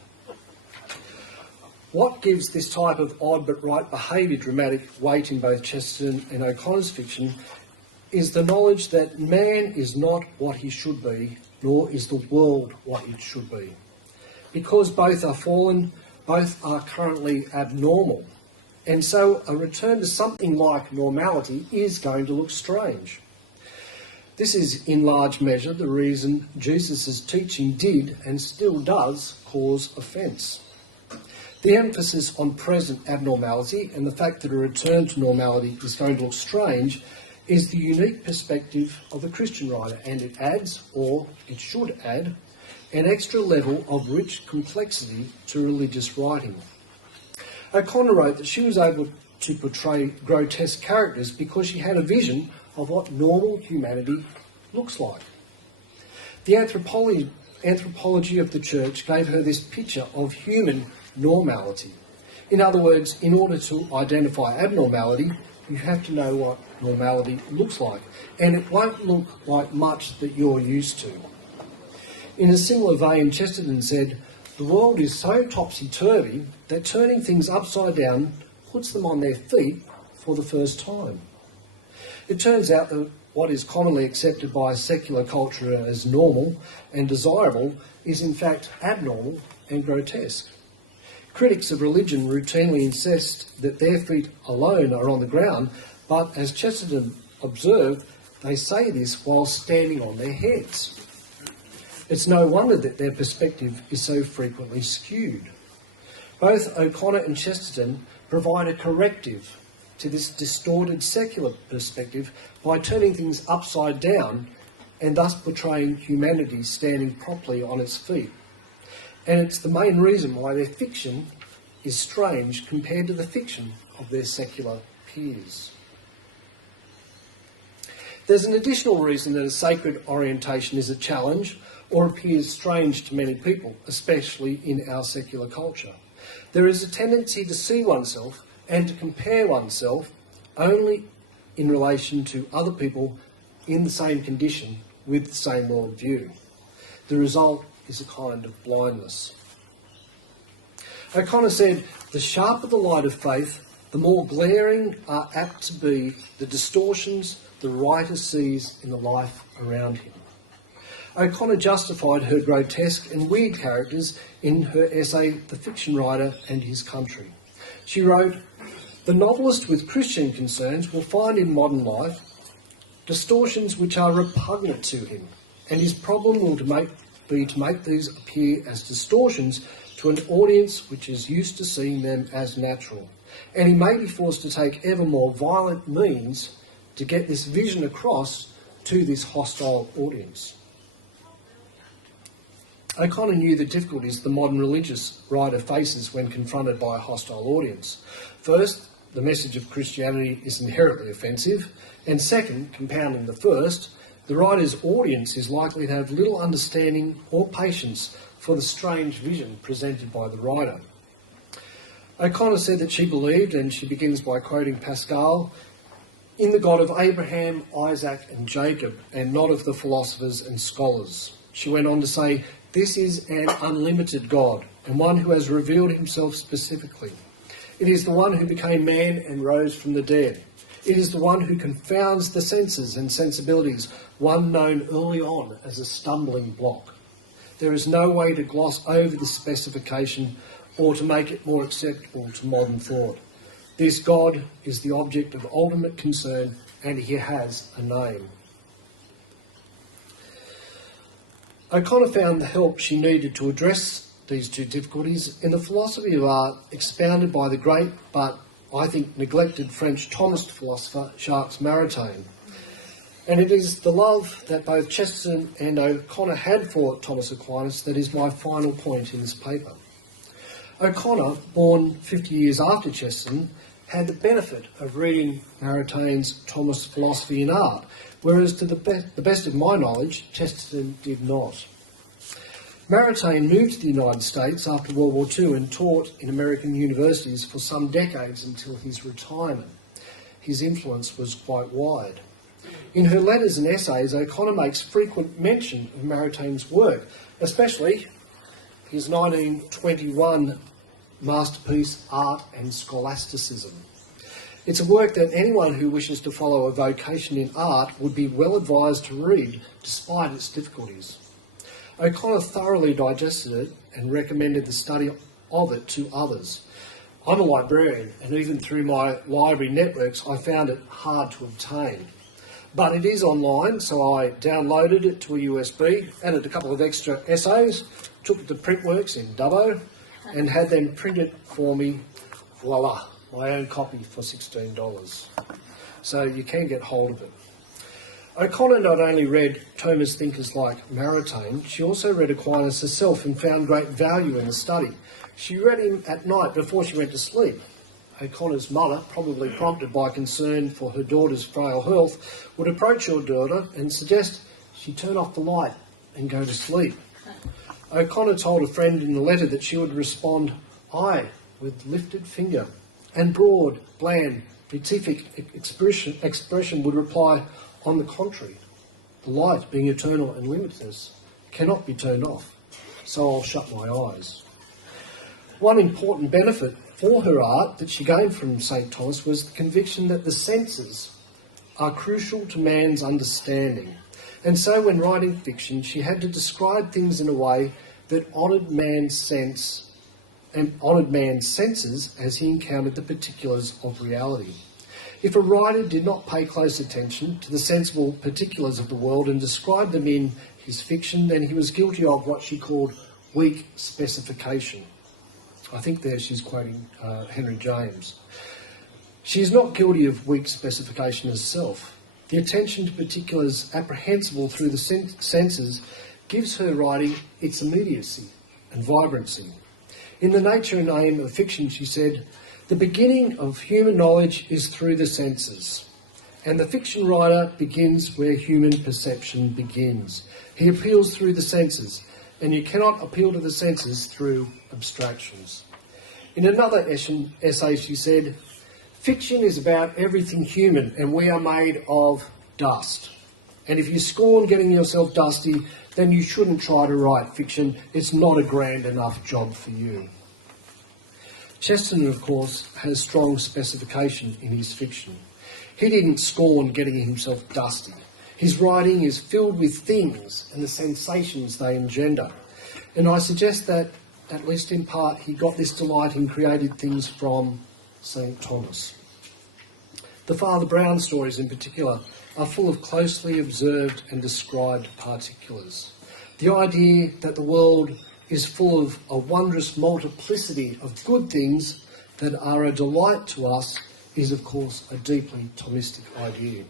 What gives this type of odd but right behaviour dramatic weight in both Chesterton and O'Connor's fiction is the knowledge that man is not what he should be, nor is the world what it should be. Because both are fallen, both are currently abnormal, and so a return to something like normality is going to look strange. This is in large measure the reason Jesus' teaching did and still does cause offence. The emphasis on present abnormality and the fact that a return to normality is going to look strange is the unique perspective of the Christian writer, and it adds, or it should add, an extra level of rich complexity to religious writing. O'Connor wrote that she was able to portray grotesque characters because she had a vision of what normal humanity looks like. The anthropology of the church gave her this picture of human normality. In other words, in order to identify abnormality, you have to know what normality looks like, and it won't look like much that you're used to. In a similar vein, Chesterton said, "The world is so topsy-turvy that turning things upside down puts them on their feet for the first time. It turns out that what is commonly accepted by secular culture as normal and desirable is in fact abnormal and grotesque. Critics of religion routinely insist that their feet alone are on the ground, but as Chesterton observed, they say this while standing on their heads. It's no wonder that their perspective is so frequently skewed. Both O'Connor and Chesterton provide a corrective to this distorted secular perspective by turning things upside down and thus portraying humanity standing properly on its feet. And it's the main reason why their fiction is strange compared to the fiction of their secular peers. There's an additional reason that a sacred orientation is a challenge or appears strange to many people, especially in our secular culture. There is a tendency to see oneself and to compare oneself only in relation to other people in the same condition with the same worldview. The result is a kind of blindness. O'Connor said, "The sharper the light of faith, the more glaring are apt to be the distortions the writer sees in the life around him." O'Connor justified her grotesque and weird characters in her essay, The Fiction Writer and His Country. She wrote, "The novelist with Christian concerns will find in modern life distortions which are repugnant to him, and his problem will be to make these appear as distortions to an audience which is used to seeing them as natural, and he may be forced to take ever more violent means to get this vision across to this hostile audience." O'Connor knew the difficulties the modern religious writer faces when confronted by a hostile audience. First, the message of Christianity is inherently offensive, and second, compounding the first, the writer's audience is likely to have little understanding or patience for the strange vision presented by the writer. O'Connor said that she believed, and she begins by quoting Pascal, "in the God of Abraham, Isaac and Jacob, and not of the philosophers and scholars." She went on to say, "This is an unlimited God, and one who has revealed himself specifically. It is the one who became man and rose from the dead. It is the one who confounds the senses and sensibilities, one known early on as a stumbling block. There is no way to gloss over the specification or to make it more acceptable to modern thought. This God is the object of ultimate concern, and he has a name." O'Connor found the help she needed to address these two difficulties in the philosophy of art expounded by the great but, I think, neglected French Tomist philosopher Jacques Maritain. And it is the love that both Chesterton and O'Connor had for Thomas Aquinas that is my final point in this paper. O'Connor, born 50 years after Chesterton, had the benefit of reading Maritain's Thomist philosophy in art, whereas to the best of my knowledge, Chesterton did not. Maritain moved to the United States after World War II and taught in American universities for some decades until his retirement. His influence was quite wide. In her letters and essays, O'Connor makes frequent mention of Maritain's work, especially his 1921 masterpiece, Art and Scholasticism. It's a work that anyone who wishes to follow a vocation in art would be well advised to read, despite its difficulties. O'Connor thoroughly digested it and recommended the study of it to others. I'm a librarian, and even through my library networks, I found it hard to obtain. But it is online, so I downloaded it to a USB, added a couple of extra essays, took it to Printworks in Dubbo, and had them printed for me. Voila, my own copy for $16. So you can get hold of it. O'Connor not only read Thomist thinkers like Maritain, she also read Aquinas herself and found great value in the study. She read him at night before she went to sleep. O'Connor's mother, probably prompted by concern for her daughter's frail health, would approach her daughter and suggest she turn off the light and go to sleep. O'Connor told a friend in a letter that she would respond, "Aye," with lifted finger, and broad, bland, beatific expression would reply, "On the contrary, the light, being eternal and limitless, cannot be turned off, so I'll shut my eyes." One important benefit for her art that she gained from St. Thomas was the conviction that the senses are crucial to man's understanding. And so when writing fiction, she had to describe things in a way that honoured man's senses as he encountered the particulars of reality. If a writer did not pay close attention to the sensible particulars of the world and describe them in his fiction, then he was guilty of what she called weak specification. I think there she's quoting Henry James. She is not guilty of weak specification herself. The attention to particulars apprehensible through the senses gives her writing its immediacy and vibrancy. In the nature and aim of fiction, she said, "The beginning of human knowledge is through the senses, and the fiction writer begins where human perception begins. He appeals through the senses, and you cannot appeal to the senses through abstractions." In another essay, she said, "Fiction is about everything human, and we are made of dust. And if you scorn getting yourself dusty, then you shouldn't try to write fiction. It's not a grand enough job for you." Chesterton, of course, has strong specification in his fiction. He didn't scorn getting himself dusty. His writing is filled with things and the sensations they engender. And I suggest that, at least in part, he got this delight in created things from St. Thomas. The Father Brown stories in particular are full of closely observed and described particulars. The idea that the world is full of a wondrous multiplicity of good things that are a delight to us is, of course, a deeply Thomistic idea.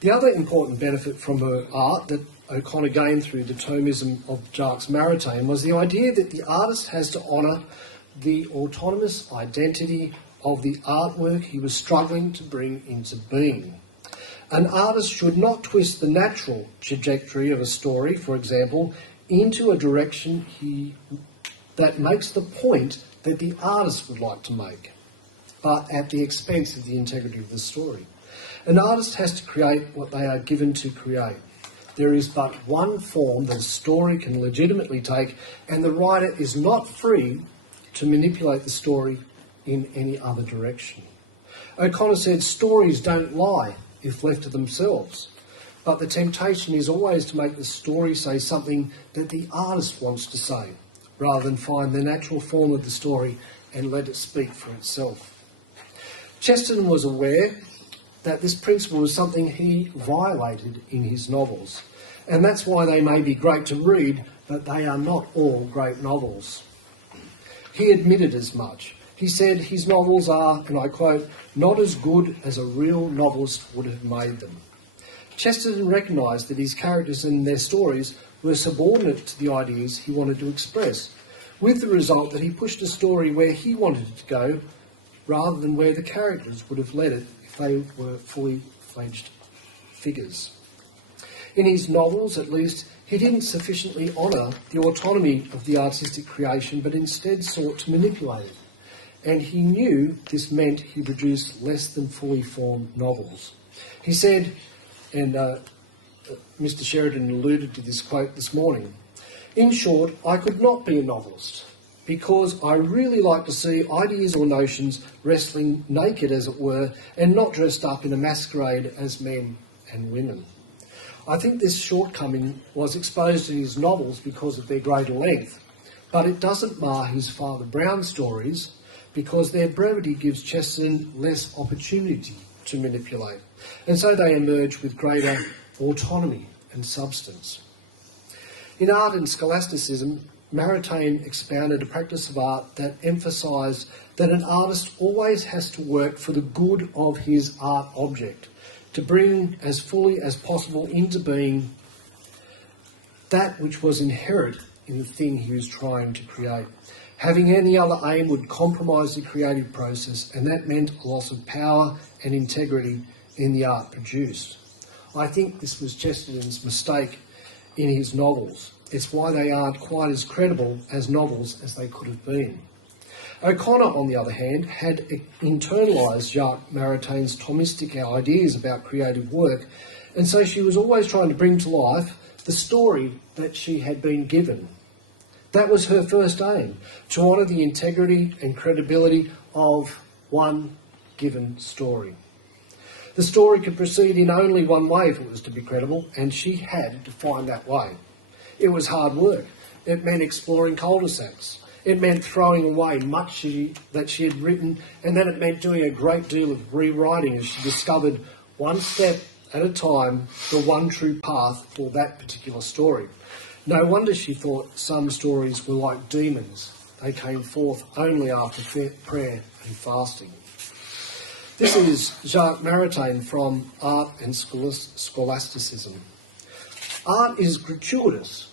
The other important benefit from her art that O'Connor gained through the Thomism of Jacques Maritain was the idea that the artist has to honour the autonomous identity of the artwork he was struggling to bring into being. An artist should not twist the natural trajectory of a story, for example, into a direction that makes the point that the artist would like to make, but at the expense of the integrity of the story. An artist has to create what they are given to create. There is but one form that a story can legitimately take, and the writer is not free to manipulate the story in any other direction. O'Connor said, "Stories don't lie if left to themselves, but the temptation is always to make the story say something that the artist wants to say, rather than find the natural form of the story and let it speak for itself." Chesterton was aware that this principle was something he violated in his novels, and that's why they may be great to read, but they are not all great novels. He admitted as much. He said his novels are, and I quote, "not as good as a real novelist would have made them." Chesterton recognised that his characters and their stories were subordinate to the ideas he wanted to express, with the result that he pushed a story where he wanted it to go, rather than where the characters would have led it if they were fully fledged figures. In his novels, at least, he didn't sufficiently honour the autonomy of the artistic creation, but instead sought to manipulate it. And he knew this meant he produced less than fully formed novels. He said, and Mr. Sheridan alluded to this quote this morning, "In short, I could not be a novelist because I really like to see ideas or notions wrestling naked, as it were, and not dressed up in a masquerade as men and women." I think this shortcoming was exposed in his novels because of their greater length, but it doesn't mar his Father Brown stories because their brevity gives Chesterton less opportunity to manipulate, and so they emerge with greater autonomy and substance. In art and scholasticism, Maritain expounded a practice of art that emphasised that an artist always has to work for the good of his art object, to bring as fully as possible into being that which was inherent in the thing he was trying to create. Having any other aim would compromise the creative process, and that meant a loss of power and integrity in the art produced. I think this was Chesterton's mistake in his novels. It's why they aren't quite as credible as novels as they could have been. O'Connor, on the other hand, had internalised Jacques Maritain's Thomistic ideas about creative work, and so she was always trying to bring to life the story that she had been given. That was her first aim, to honour the integrity and credibility of one given story. The story could proceed in only one way if it was to be credible, and she had to find that way. It was hard work. It meant exploring cul-de-sacs. It meant throwing away much that she had written, and then it meant doing a great deal of rewriting as she discovered one step at a time the one true path for that particular story. No wonder she thought some stories were like demons. They came forth only after prayer and fasting. This is Jacques Maritain from Art and Scholasticism. Art is gratuitous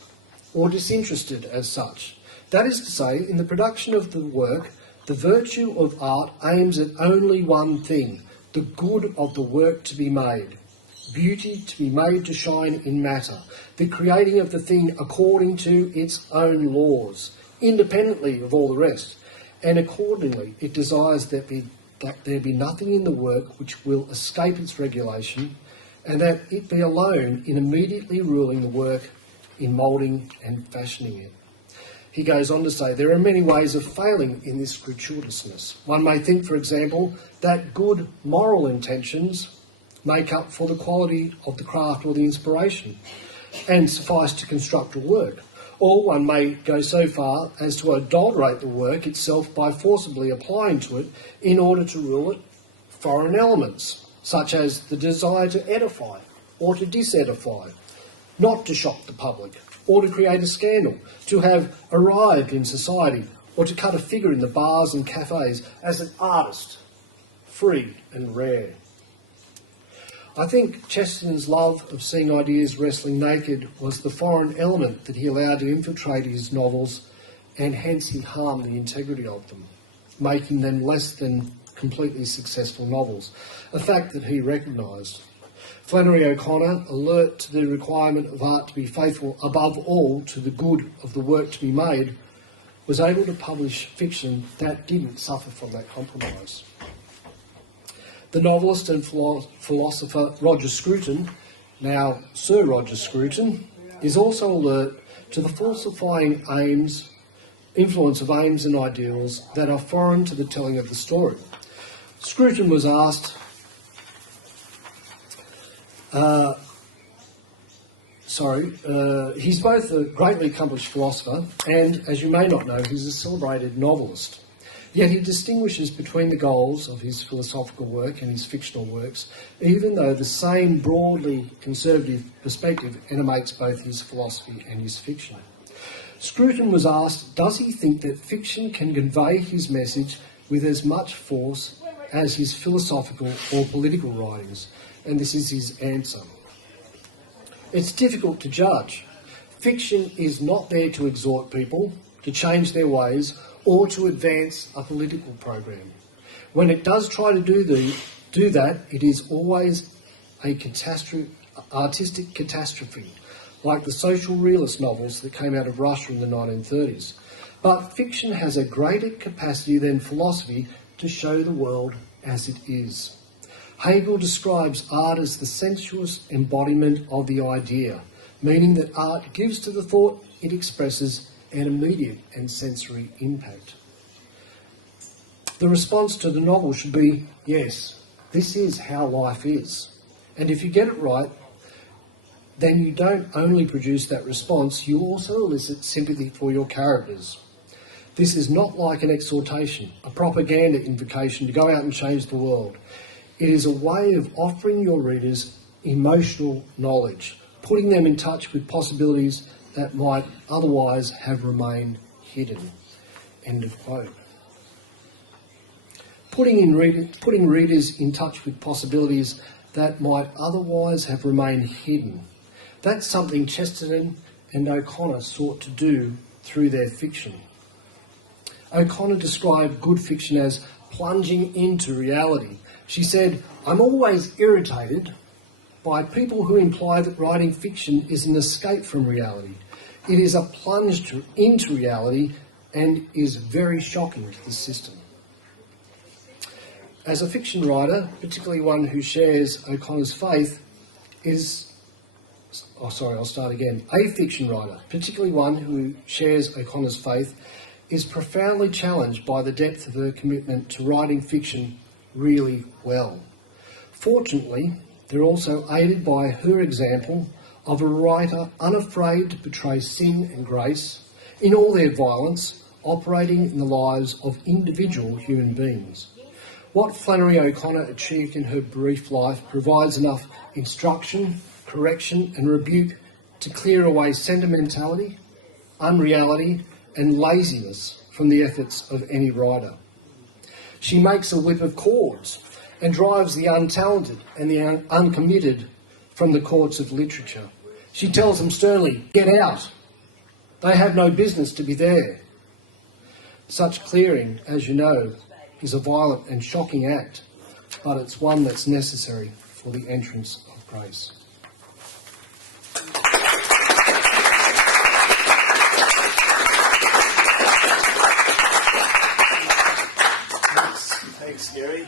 or disinterested as such. That is to say, in the production of the work, the virtue of art aims at only one thing, the good of the work to be made, beauty to be made to shine in matter, the creating of the thing according to its own laws, independently of all the rest, and accordingly it desires that there be nothing in the work which will escape its regulation, and that it be alone in immediately ruling the work in moulding and fashioning it. He goes on to say, there are many ways of failing in this gratuitousness. One may think, for example, that good moral intentions make up for the quality of the craft or the inspiration and suffice to construct a work. Or one may go so far as to adulterate the work itself by forcibly applying to it, in order to rule it, foreign elements, such as the desire to edify or to disedify, not to shock the public, or to create a scandal, to have arrived in society, or to cut a figure in the bars and cafes as an artist, free and rare. I think Chesterton's love of seeing ideas wrestling naked was the foreign element that he allowed to infiltrate his novels, and hence he harmed the integrity of them, making them less than completely successful novels, a fact that he recognised. Flannery O'Connor, alert to the requirement of art to be faithful above all to the good of the work to be made, was able to publish fiction that didn't suffer from that compromise. The novelist and philosopher Roger Scruton, now Sir Roger Scruton, is also alert to the falsifying influence of aims and ideals that are foreign to the telling of the story. Scruton was asked, he's both a greatly accomplished philosopher and, as you may not know, he's a celebrated novelist. Yet he distinguishes between the goals of his philosophical work and his fictional works, even though the same broadly conservative perspective animates both his philosophy and his fiction. Scruton was asked, does he think that fiction can convey his message with as much force as his philosophical or political writings? And this is his answer. It's difficult to judge. Fiction is not there to exhort people, to change their ways, or to advance a political program. When it does try to do that, it is always a artistic catastrophe, like the social realist novels that came out of Russia in the 1930s. But fiction has a greater capacity than philosophy to show the world as it is. Hegel describes art as the sensuous embodiment of the idea, meaning that art gives to the thought it expresses an immediate and sensory impact. The response to the novel should be, yes, this is how life is. And if you get it right, then you don't only produce that response, you also elicit sympathy for your characters. This is not like an exhortation, a propaganda invocation to go out and change the world. It is a way of offering your readers emotional knowledge, putting them in touch with possibilities that might otherwise have remained hidden. End of quote. Putting readers in touch with possibilities that might otherwise have remained hidden. That's something Chesterton and O'Connor sought to do through their fiction. O'Connor described good fiction as plunging into reality. She said, I'm always irritated by people who imply that writing fiction is an escape from reality. It is a plunge into reality and is very shocking to the system. As a fiction writer, particularly one who shares O'Connor's faith, is I'll start again. A fiction writer, particularly one who shares O'Connor's faith, is profoundly challenged by the depth of her commitment to writing fiction really well. Fortunately, they're also aided by her example of a writer unafraid to portray sin and grace in all their violence, operating in the lives of individual human beings. What Flannery O'Connor achieved in her brief life provides enough instruction, correction and rebuke to clear away sentimentality, unreality and laziness from the efforts of any writer. She makes a whip of cords and drives the untalented and the uncommitted from the courts of literature. She tells them sternly, "Get out. They have no business to be there." Such clearing, as you know, is a violent and shocking act, but it's one that's necessary for the entrance of grace. Thanks, Gary.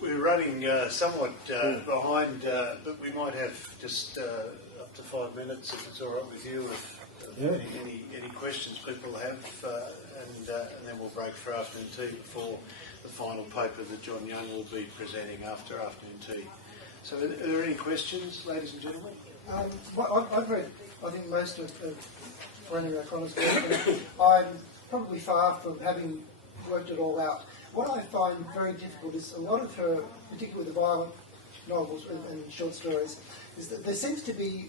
We're running somewhat behind, but we might have just up to 5 minutes, if it's all right with you, any questions people have, and then we'll break for afternoon tea before the final paper that John Young will be presenting after afternoon tea. So are there any questions, ladies and gentlemen? I've read, I think, most of Flannery O'Connor's work, and I'm probably far from having worked it all out. What I find very difficult is a lot of her, particularly the violent novels and short stories, is that there seems to be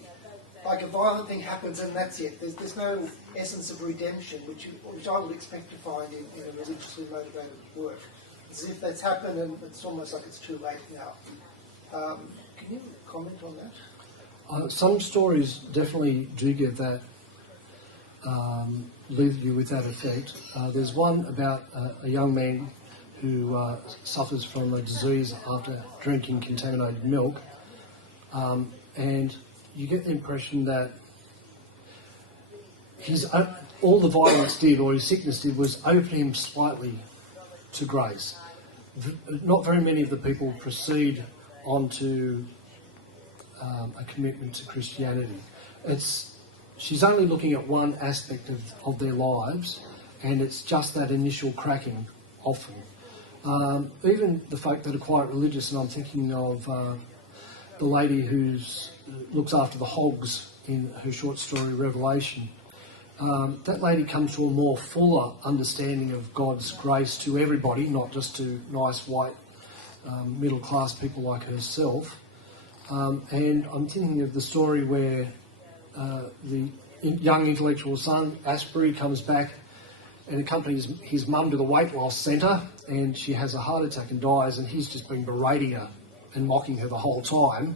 like a violent thing happens and that's it. There's no essence of redemption, which I would expect to find in a religiously motivated work. It's as if that's happened and it's almost like it's too late now. Can you comment on that? Some stories definitely do give that, leave you with that effect. There's one about a young man who suffers from a disease after drinking contaminated milk, and you get the impression that all the violence did, or his sickness did, was open him slightly to grace. Not very many of the people proceed onto a commitment to Christianity. She's only looking at one aspect of their lives, and it's just that initial cracking often. Even the folk that are quite religious, and I'm thinking of the lady who looks after the hogs in her short story Revelation. That lady comes to a more fuller understanding of God's grace to everybody, not just to nice white middle class people like herself. And I'm thinking of the story where the young intellectual son, Asbury, comes back and accompanies his mum to the weight loss centre, and she has a heart attack and dies, and he's just been berating her and mocking her the whole time.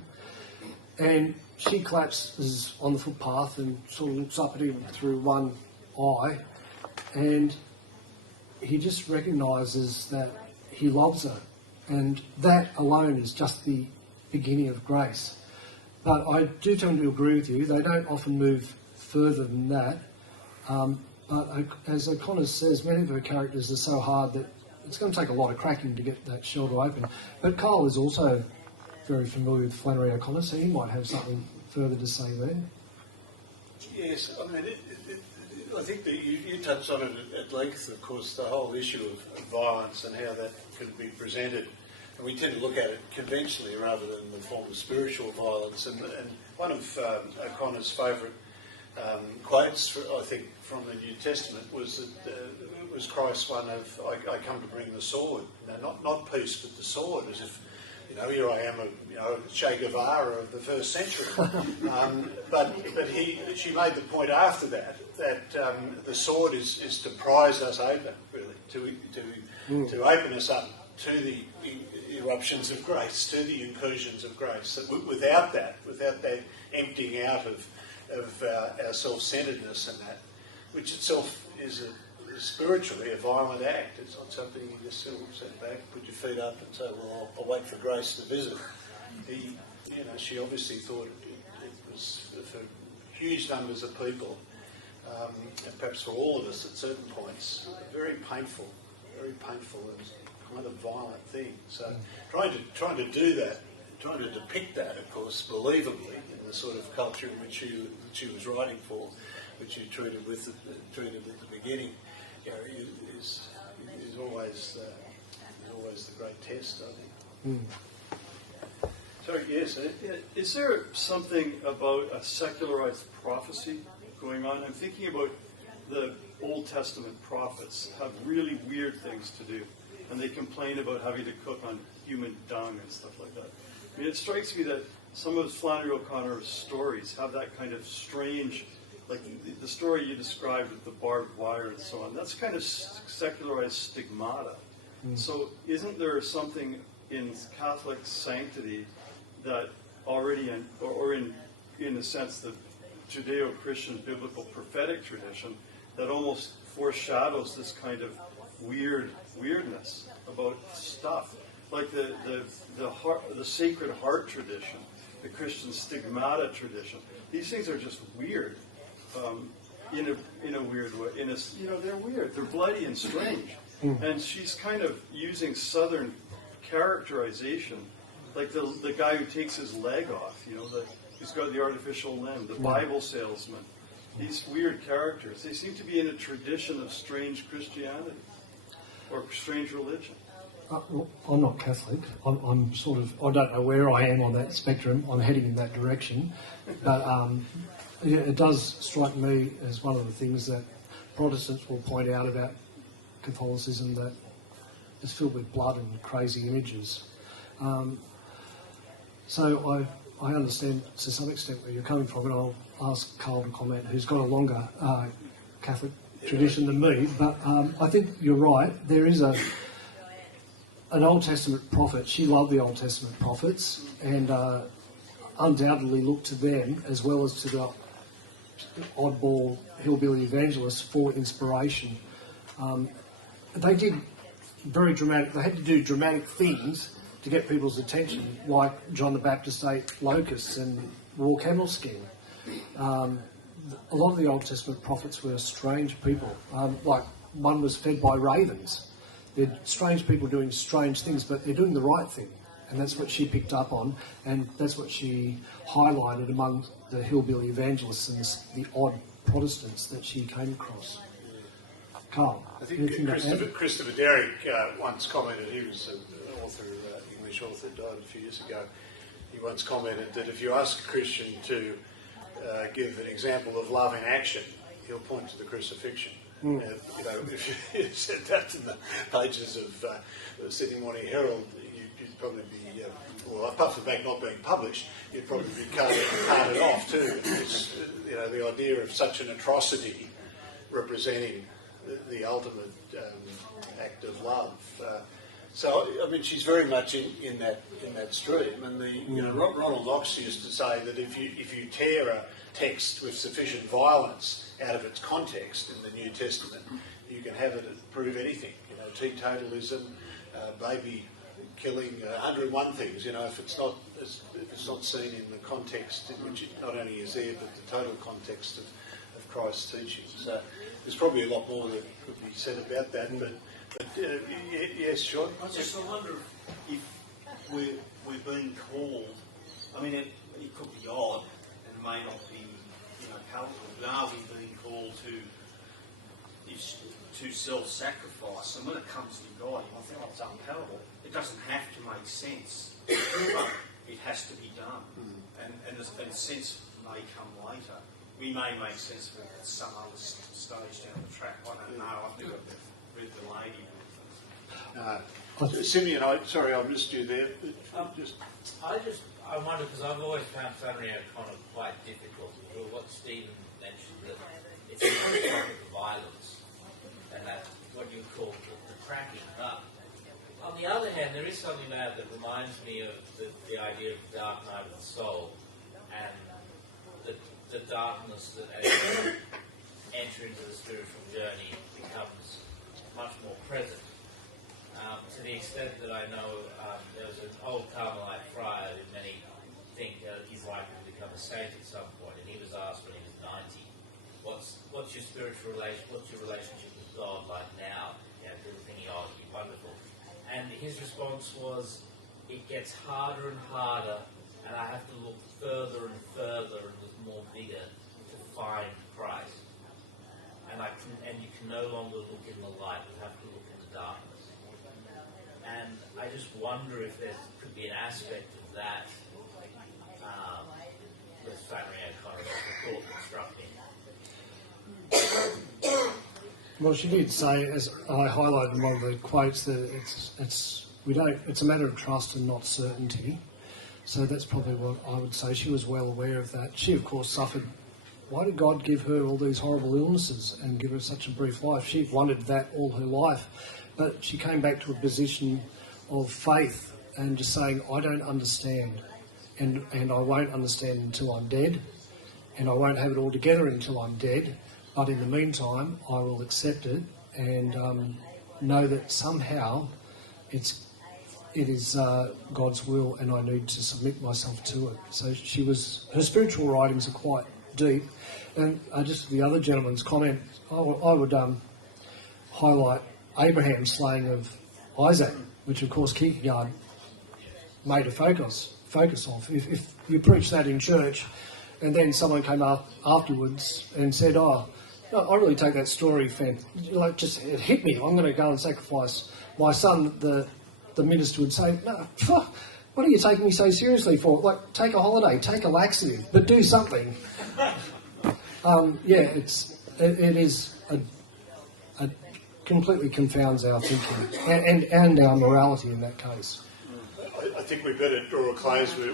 And she collapses on the footpath and sort of looks up at him through one eye, and he just recognises that he loves her, and that alone is just the beginning of grace. But I do tend to agree with you, they don't often move further than that. But as O'Connor says, many of her characters are so hard that it's going to take a lot of cracking to get that shell to open. But Carl is also very familiar with Flannery O'Connor, so he might have something further to say there. Yes, I mean, I think that you touched on it at length, of course, the whole issue of violence and how that could be presented. And we tend to look at it conventionally rather than the form of spiritual violence. And one of O'Connor's favourite quotes, I think, from the New Testament was that it was Christ's one of, I come to bring the sword. Now, not peace, but the sword, as if, here I am, Che Guevara of the first century. But she made the point after that the sword is to prise us open, really, to open us up to the eruptions of grace, to the incursions of grace. That without that emptying out of our self-centeredness and that, which itself is spiritually a violent act. It's not something you just sit back, put your feet up and say, well, I'll wait for grace to visit. She obviously thought it was for huge numbers of people, and perhaps for all of us at certain points, very painful and kind of violent thing. So trying to do that, trying to depict that, of course, believably the sort of culture in which she was writing for, which you treated at the beginning, you know, is always the great test, I think. So yes, is there something about a secularized prophecy going on? I'm thinking about the Old Testament prophets have really weird things to do, and they complain about having to cook on human dung and stuff like that. I mean, it strikes me that some of Flannery O'Connor's stories have that kind of strange, like the story you described with the barbed wire and so on. That's kind of secularized stigmata. So isn't there something in Catholic sanctity that already, in a sense, the Judeo-Christian biblical prophetic tradition that almost foreshadows this kind of weirdness about stuff, like the Sacred Heart tradition, the Christian stigmata tradition. These things are just weird, in a weird way. They're weird. They're bloody and strange. And she's kind of using Southern characterization, like the guy who takes his leg off, who's got the artificial limb, the Bible salesman. These weird characters, they seem to be in a tradition of strange Christianity or strange religion. Well, I'm not Catholic. I'm sort of, I don't know where I am on that spectrum. I'm heading in that direction. But yeah, it does strike me as one of the things that Protestants will point out about Catholicism, that it's filled with blood and crazy images. So I understand to some extent where you're coming from, and I'll ask Carl to comment, who's got a longer Catholic tradition than me. But I think you're right. There is an Old Testament prophet. She loved the Old Testament prophets and undoubtedly looked to them as well as to the oddball hillbilly evangelists for inspiration. They did very dramatic. They had to do dramatic things to get people's attention, like John the Baptist ate locusts and wore camel skin. A lot of the Old Testament prophets were strange people. Like one was fed by ravens. They're strange people doing strange things, but they're doing the right thing. And that's what she picked up on, and that's what she highlighted among the hillbilly evangelists and the odd Protestants that she came across. Carl, I think Christopher Derrick once commented, he was an author, English author, died a few years ago. He once commented that if you ask a Christian to give an example of love in action, he'll point to the crucifixion. If you said that in the pages of the Sydney Morning Herald, you'd probably be, well, apart from the fact not being published, you'd probably be carted off too. Because, the idea of such an atrocity representing the ultimate act of love. So, I mean, she's very much in that stream. And Ronald Knox used to say that if you tear a text with sufficient violence out of its context in the New Testament, you can have it prove anything. Teetotalism, baby killing, 101 things. If it's not seen in the context in which it not only is there, but the total context of Christ's teaching. So there's probably a lot more that could be said about that. But yes, Sean. I wonder if we're being called. I mean, it could be odd and may not be palatable, but are we being called to self-sacrifice? And when it comes to God, I think it's unpalatable. It doesn't have to make sense, but it has to be done. And sense may come later. We may make sense of it at some other stage down the track. I don't know. I've never read the lady. Simeon, sorry, I missed you there. I wonder, because I've always found Flannery O'Connor quite difficult. What Stephen mentioned, that it's a topic of violence, and that's what you call the cracking up. On the other hand, there is something about that reminds me of the idea of the dark night of the soul, and the darkness that as you enter into the spiritual journey becomes much more present. To the extent that I know there was an old Carmelite friar who many think he's likely to become a saint at some point, and he was asked when he was 90, what's your spiritual relation, what's your relationship with God like now? People thinking, oh, it'd be wonderful. And his response was, it gets harder and harder and I have to look further and further and with more vigour to find Christ. And you can no longer look in the light, you have to look in the darkness. And I just wonder if there could be an aspect of that with Flannery O'Connor, the thought that struck me. Well, she did say, as I highlighted in one of the quotes, that it's a matter of trust and not certainty. So that's probably what I would say. She was well aware of that. She, of course, suffered. Why did God give her all these horrible illnesses and give her such a brief life? She wanted that all her life. But she came back to a position of faith and just saying, I don't understand. And I won't understand until I'm dead. And I won't have it all together until I'm dead. But in the meantime, I will accept it and know that somehow it is God's will, and I need to submit myself to it. So her spiritual writings are quite deep. And just the other gentleman's comment, I would highlight Abraham's slaying of Isaac, which of course Kierkegaard made a focus of. If you preach that in church, and then someone came up afterwards and said, "Oh, no, I really take that story, it hit me. I'm going to go and sacrifice my son." The minister would say, "No, what are you taking me so seriously for? Like, take a holiday, take a laxative, but do something." It is a completely confounds our thinking and our morality in that case. I think we better draw a close. We're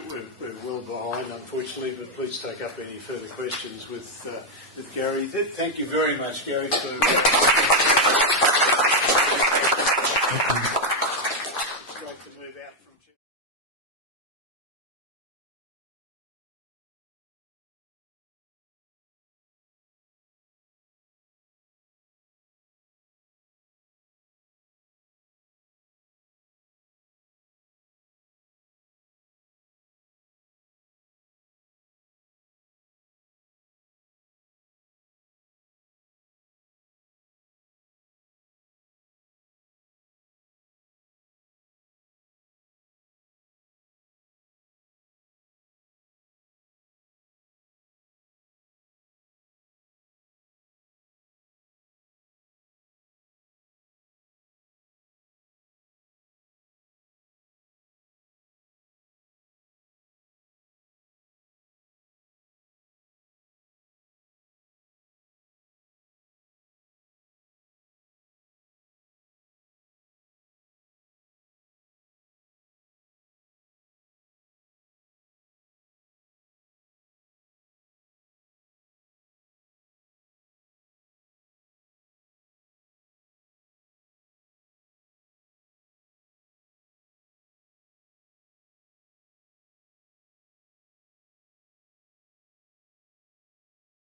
well behind, unfortunately, but please take up any further questions with Gary. Thank you very much, Gary, for...